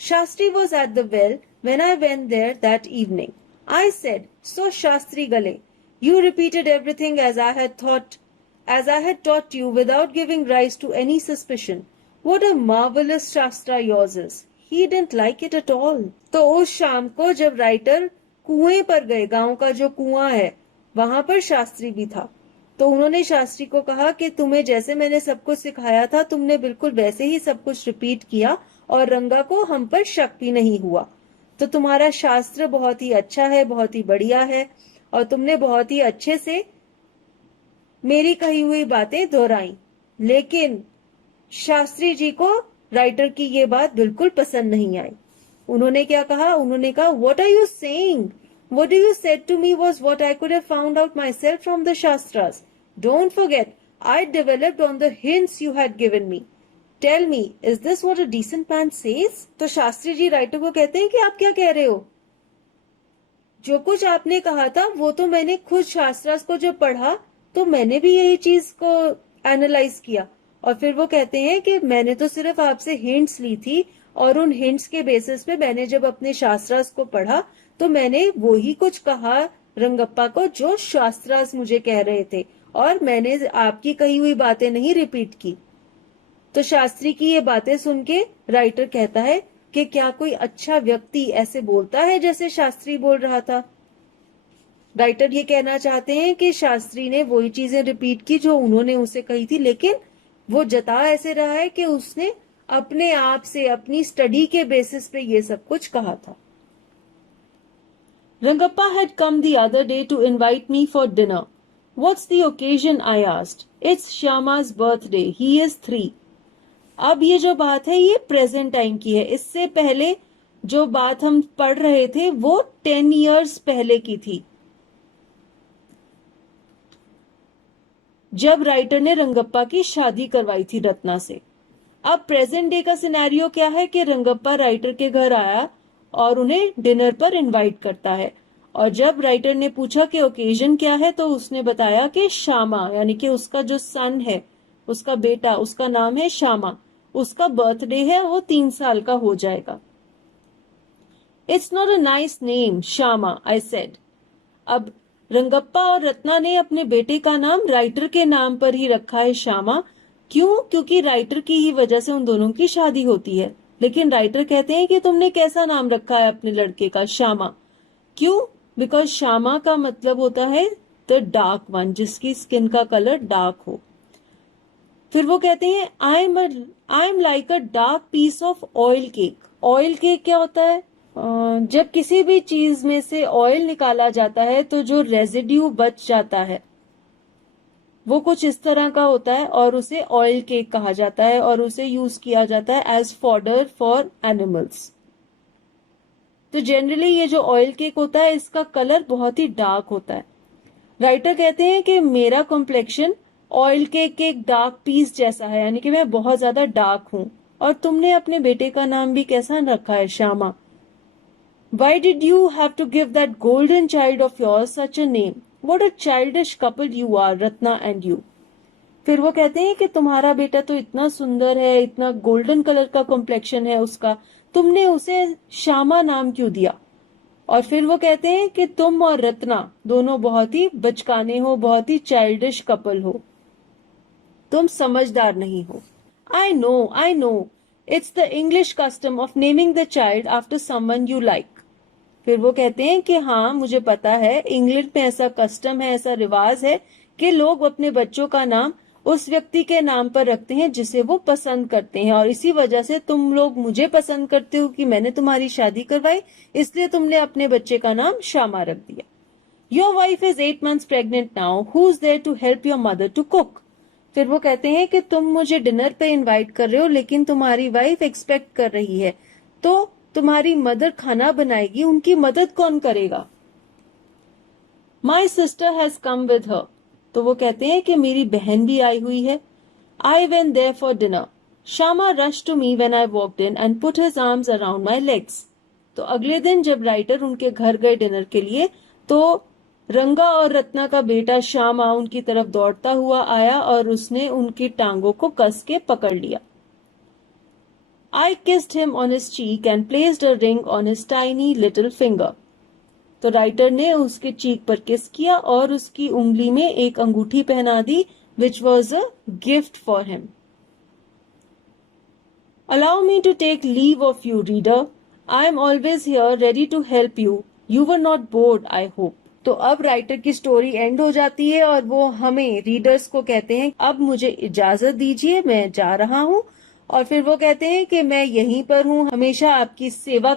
Shastri was at the well when I went there that evening. I said, "So Shastri Gale, you repeated everything as I had taught you without giving rise to any suspicion. What a marvelous Shastra yours is." He didn't like it at all. तो उस शाम को जब writer कुएं पर गए, गांव का जो कुआं है वहां पर शास्त्री भी था, तो उन्होंने शास्त्री को कहा कि तुम्हें जैसे मैंने सब कुछ सिखाया था तुमने बिल्कुल वैसे ही सब कुछ रिपीट किया और रंगा को हम पर शक भी नहीं हुआ. तो तुम्हारा शास्त्र बहुत ही अच्छा है, बहुत ही बढ़िया है और तुमने बहुत ही अच्छे से मेरी कही हुई बातें दोहराई. लेकिन शास्त्री जी को राइटर की ये बात बिल्कुल पसंद नहीं आई. उन्होंने क्या कहा? उन्होंने कहा, "What are you saying? What you said to me was what I could have found out myself from the Shastras. Don't forget, I developed on the hints you had given me. Tell me, is this what a decent man says?" तो शास्त्री जी writer को कहते हैं कि आप क्या कह रहे हो? जो कुछ आपने कहा था वो तो मैंने खुद शास्त्रास को जब पढ़ा तो मैंने भी यही चीज को एनालाइज किया. और फिर वो कहते हैं कि मैंने तो सिर्फ आपसे हिंट्स ली थी और उन हिंट्स के बेसिस पे मैंने जब अपने शास्त्रास को पढ़ा तो मैंने वो ही कुछ कहा रंगप्पा को जो शास्त्रास मुझे कह रहे थे और मैंने आपकी कही हुई बातें नहीं रिपीट की. तो शास्त्री की ये बातें सुन के राइटर कहता है कि क्या कोई अच्छा व्यक्ति ऐसे बोलता है जैसे शास्त्री बोल रहा था. राइटर ये कहना चाहते हैं कि शास्त्री ने वही चीजें रिपीट की जो उन्होंने उसे कही थी, लेकिन वो जता ऐसे रहा है कि उसने अपने आप से, अपनी स्टडी के बेसिस पे ये सब कुछ कहा था। Rangappa had come the other day to invite me for dinner. What's the occasion? I asked. It's Shyama's birthday. He is 3. अब ये जो बात है ये प्रेजेंट टाइम की है। इससे पहले जो बात हम पढ़ रहे थे वो 10 years पहले की थी, जब राइटर ने रंगप्पा की शादी करवाई थी रत्ना से। अब प्रेजेंट डे का सिनेरियो क्या है कि रंगप्पा राइटर के घर आया और उन्हें डिनर पर इनवाइट करता है, और जब राइटर ने पूछा कि ओकेजन क्या है तो उसने बताया कि श्यामा, यानी कि उसका जो सन है, उसका बेटा, उसका नाम है श्यामा, उसका बर्थडे है, वो 3 साल का हो जाएगा। It's not a nice name Shyama, I said. अब रंगप्पा और रत्ना ने अपने बेटे का नाम राइटर के नाम पर ही रखा है श्यामा। क्यों? क्योंकि राइटर की ही वजह से उन दोनों की शादी होती है। लेकिन राइटर कहते हैं कि तुमने कैसा नाम रखा है अपने लड़के का? श्यामा। क्यों? बिकॉज श्यामा का मतलब होता है द डार्क वन, जिसकी स्किन का कलर डार्क हो। फिर वो कहते हैं I am like a dark piece of oil cake. Oil cake क्या होता है? जब किसी भी चीज में से ऑयल निकाला जाता है तो जो रेजिड्यू बच जाता है वो कुछ इस तरह का होता है और उसे ऑयल केक कहा जाता है, और उसे यूज किया जाता है एज फॉडर फॉर एनिमल्स। तो जनरली ये जो ऑयल केक होता है इसका कलर बहुत ही डार्क होता है। राइटर कहते हैं कि मेरा कॉम्प्लेक्शन ऑयल केक के एक डार्क पीस जैसा है, यानी कि मैं बहुत ज्यादा डार्क हूं। और तुमने अपने बेटे का नाम भी कैसा रखा है? Shyama. Why did you have to give that golden child of yours such a name? What a childish couple you are, Ratna and you. फिर वो कहते हैं कि तुम्हारा बेटा तो इतना सुंदर है, इतना गोल्डन कलर का कॉम्प्लेक्शन है उसका, तुमने उसे श्यामा नाम क्यों दिया? और फिर वो कहते हैं कि तुम और रत्ना दोनों बहुत ही बचकाने हो, बहुत ही चाइल्डिश कपल हो, तुम समझदार नहीं हो। I know. It's the English custom of naming the child after someone you like. फिर वो कहते हैं कि हाँ मुझे पता है, इंग्लैंड में ऐसा कस्टम है, ऐसा रिवाज है कि लोग अपने बच्चों का नाम उस व्यक्ति के नाम पर रखते हैं जिसे वो पसंद करते हैं, और इसी वजह से तुम लोग मुझे पसंद करते हो कि मैंने तुम्हारी शादी करवाई, इसलिए तुमने अपने बच्चे का नाम श्यामा रख दिया। Your wife is 8 months pregnant now. Who's there to help your mother to cook? फिर वो कहते हैं कि तुम मुझे डिनर पे इनवाइट कर रहे हो, लेकिन तुम्हारी वाइफ एक्सपेक्ट कर रही है, तो तुम्हारी मदर खाना बनाएगी, उनकी मदद कौन करेगा? My sister has come with her. तो वो कहते हैं कि मेरी बहन भी आई हुई है। I went there for dinner. Shyama rush to me when I walked in and put his arms around my legs. तो अगले दिन जब राइटर उनके घर गए डिनर के लिए, तो रंगा और रत्ना का बेटा श्यामा उनकी तरफ दौड़ता हुआ आया और उसने उनकी टांगों को कस के पकड़ लिया। I kissed him on his cheek and placed a ring on his tiny little finger. तो राइटर ने उसके चीक पर किस किया और उसकी उंगली में एक अंगूठी पहना दी, which was a gift for him. Allow me to take leave of you, reader. I am always here ready to help you. You were not bored, I hope. तो अब राइटर की स्टोरी एंड हो जाती है और वो हमें readers को कहते हैं अब मुझे इजाजत दीजिए, मैं जा रहा हूँ। और फिर वो कहते हैं कि मैं यहीं पर हूँ, हमेशा आपकी सेवा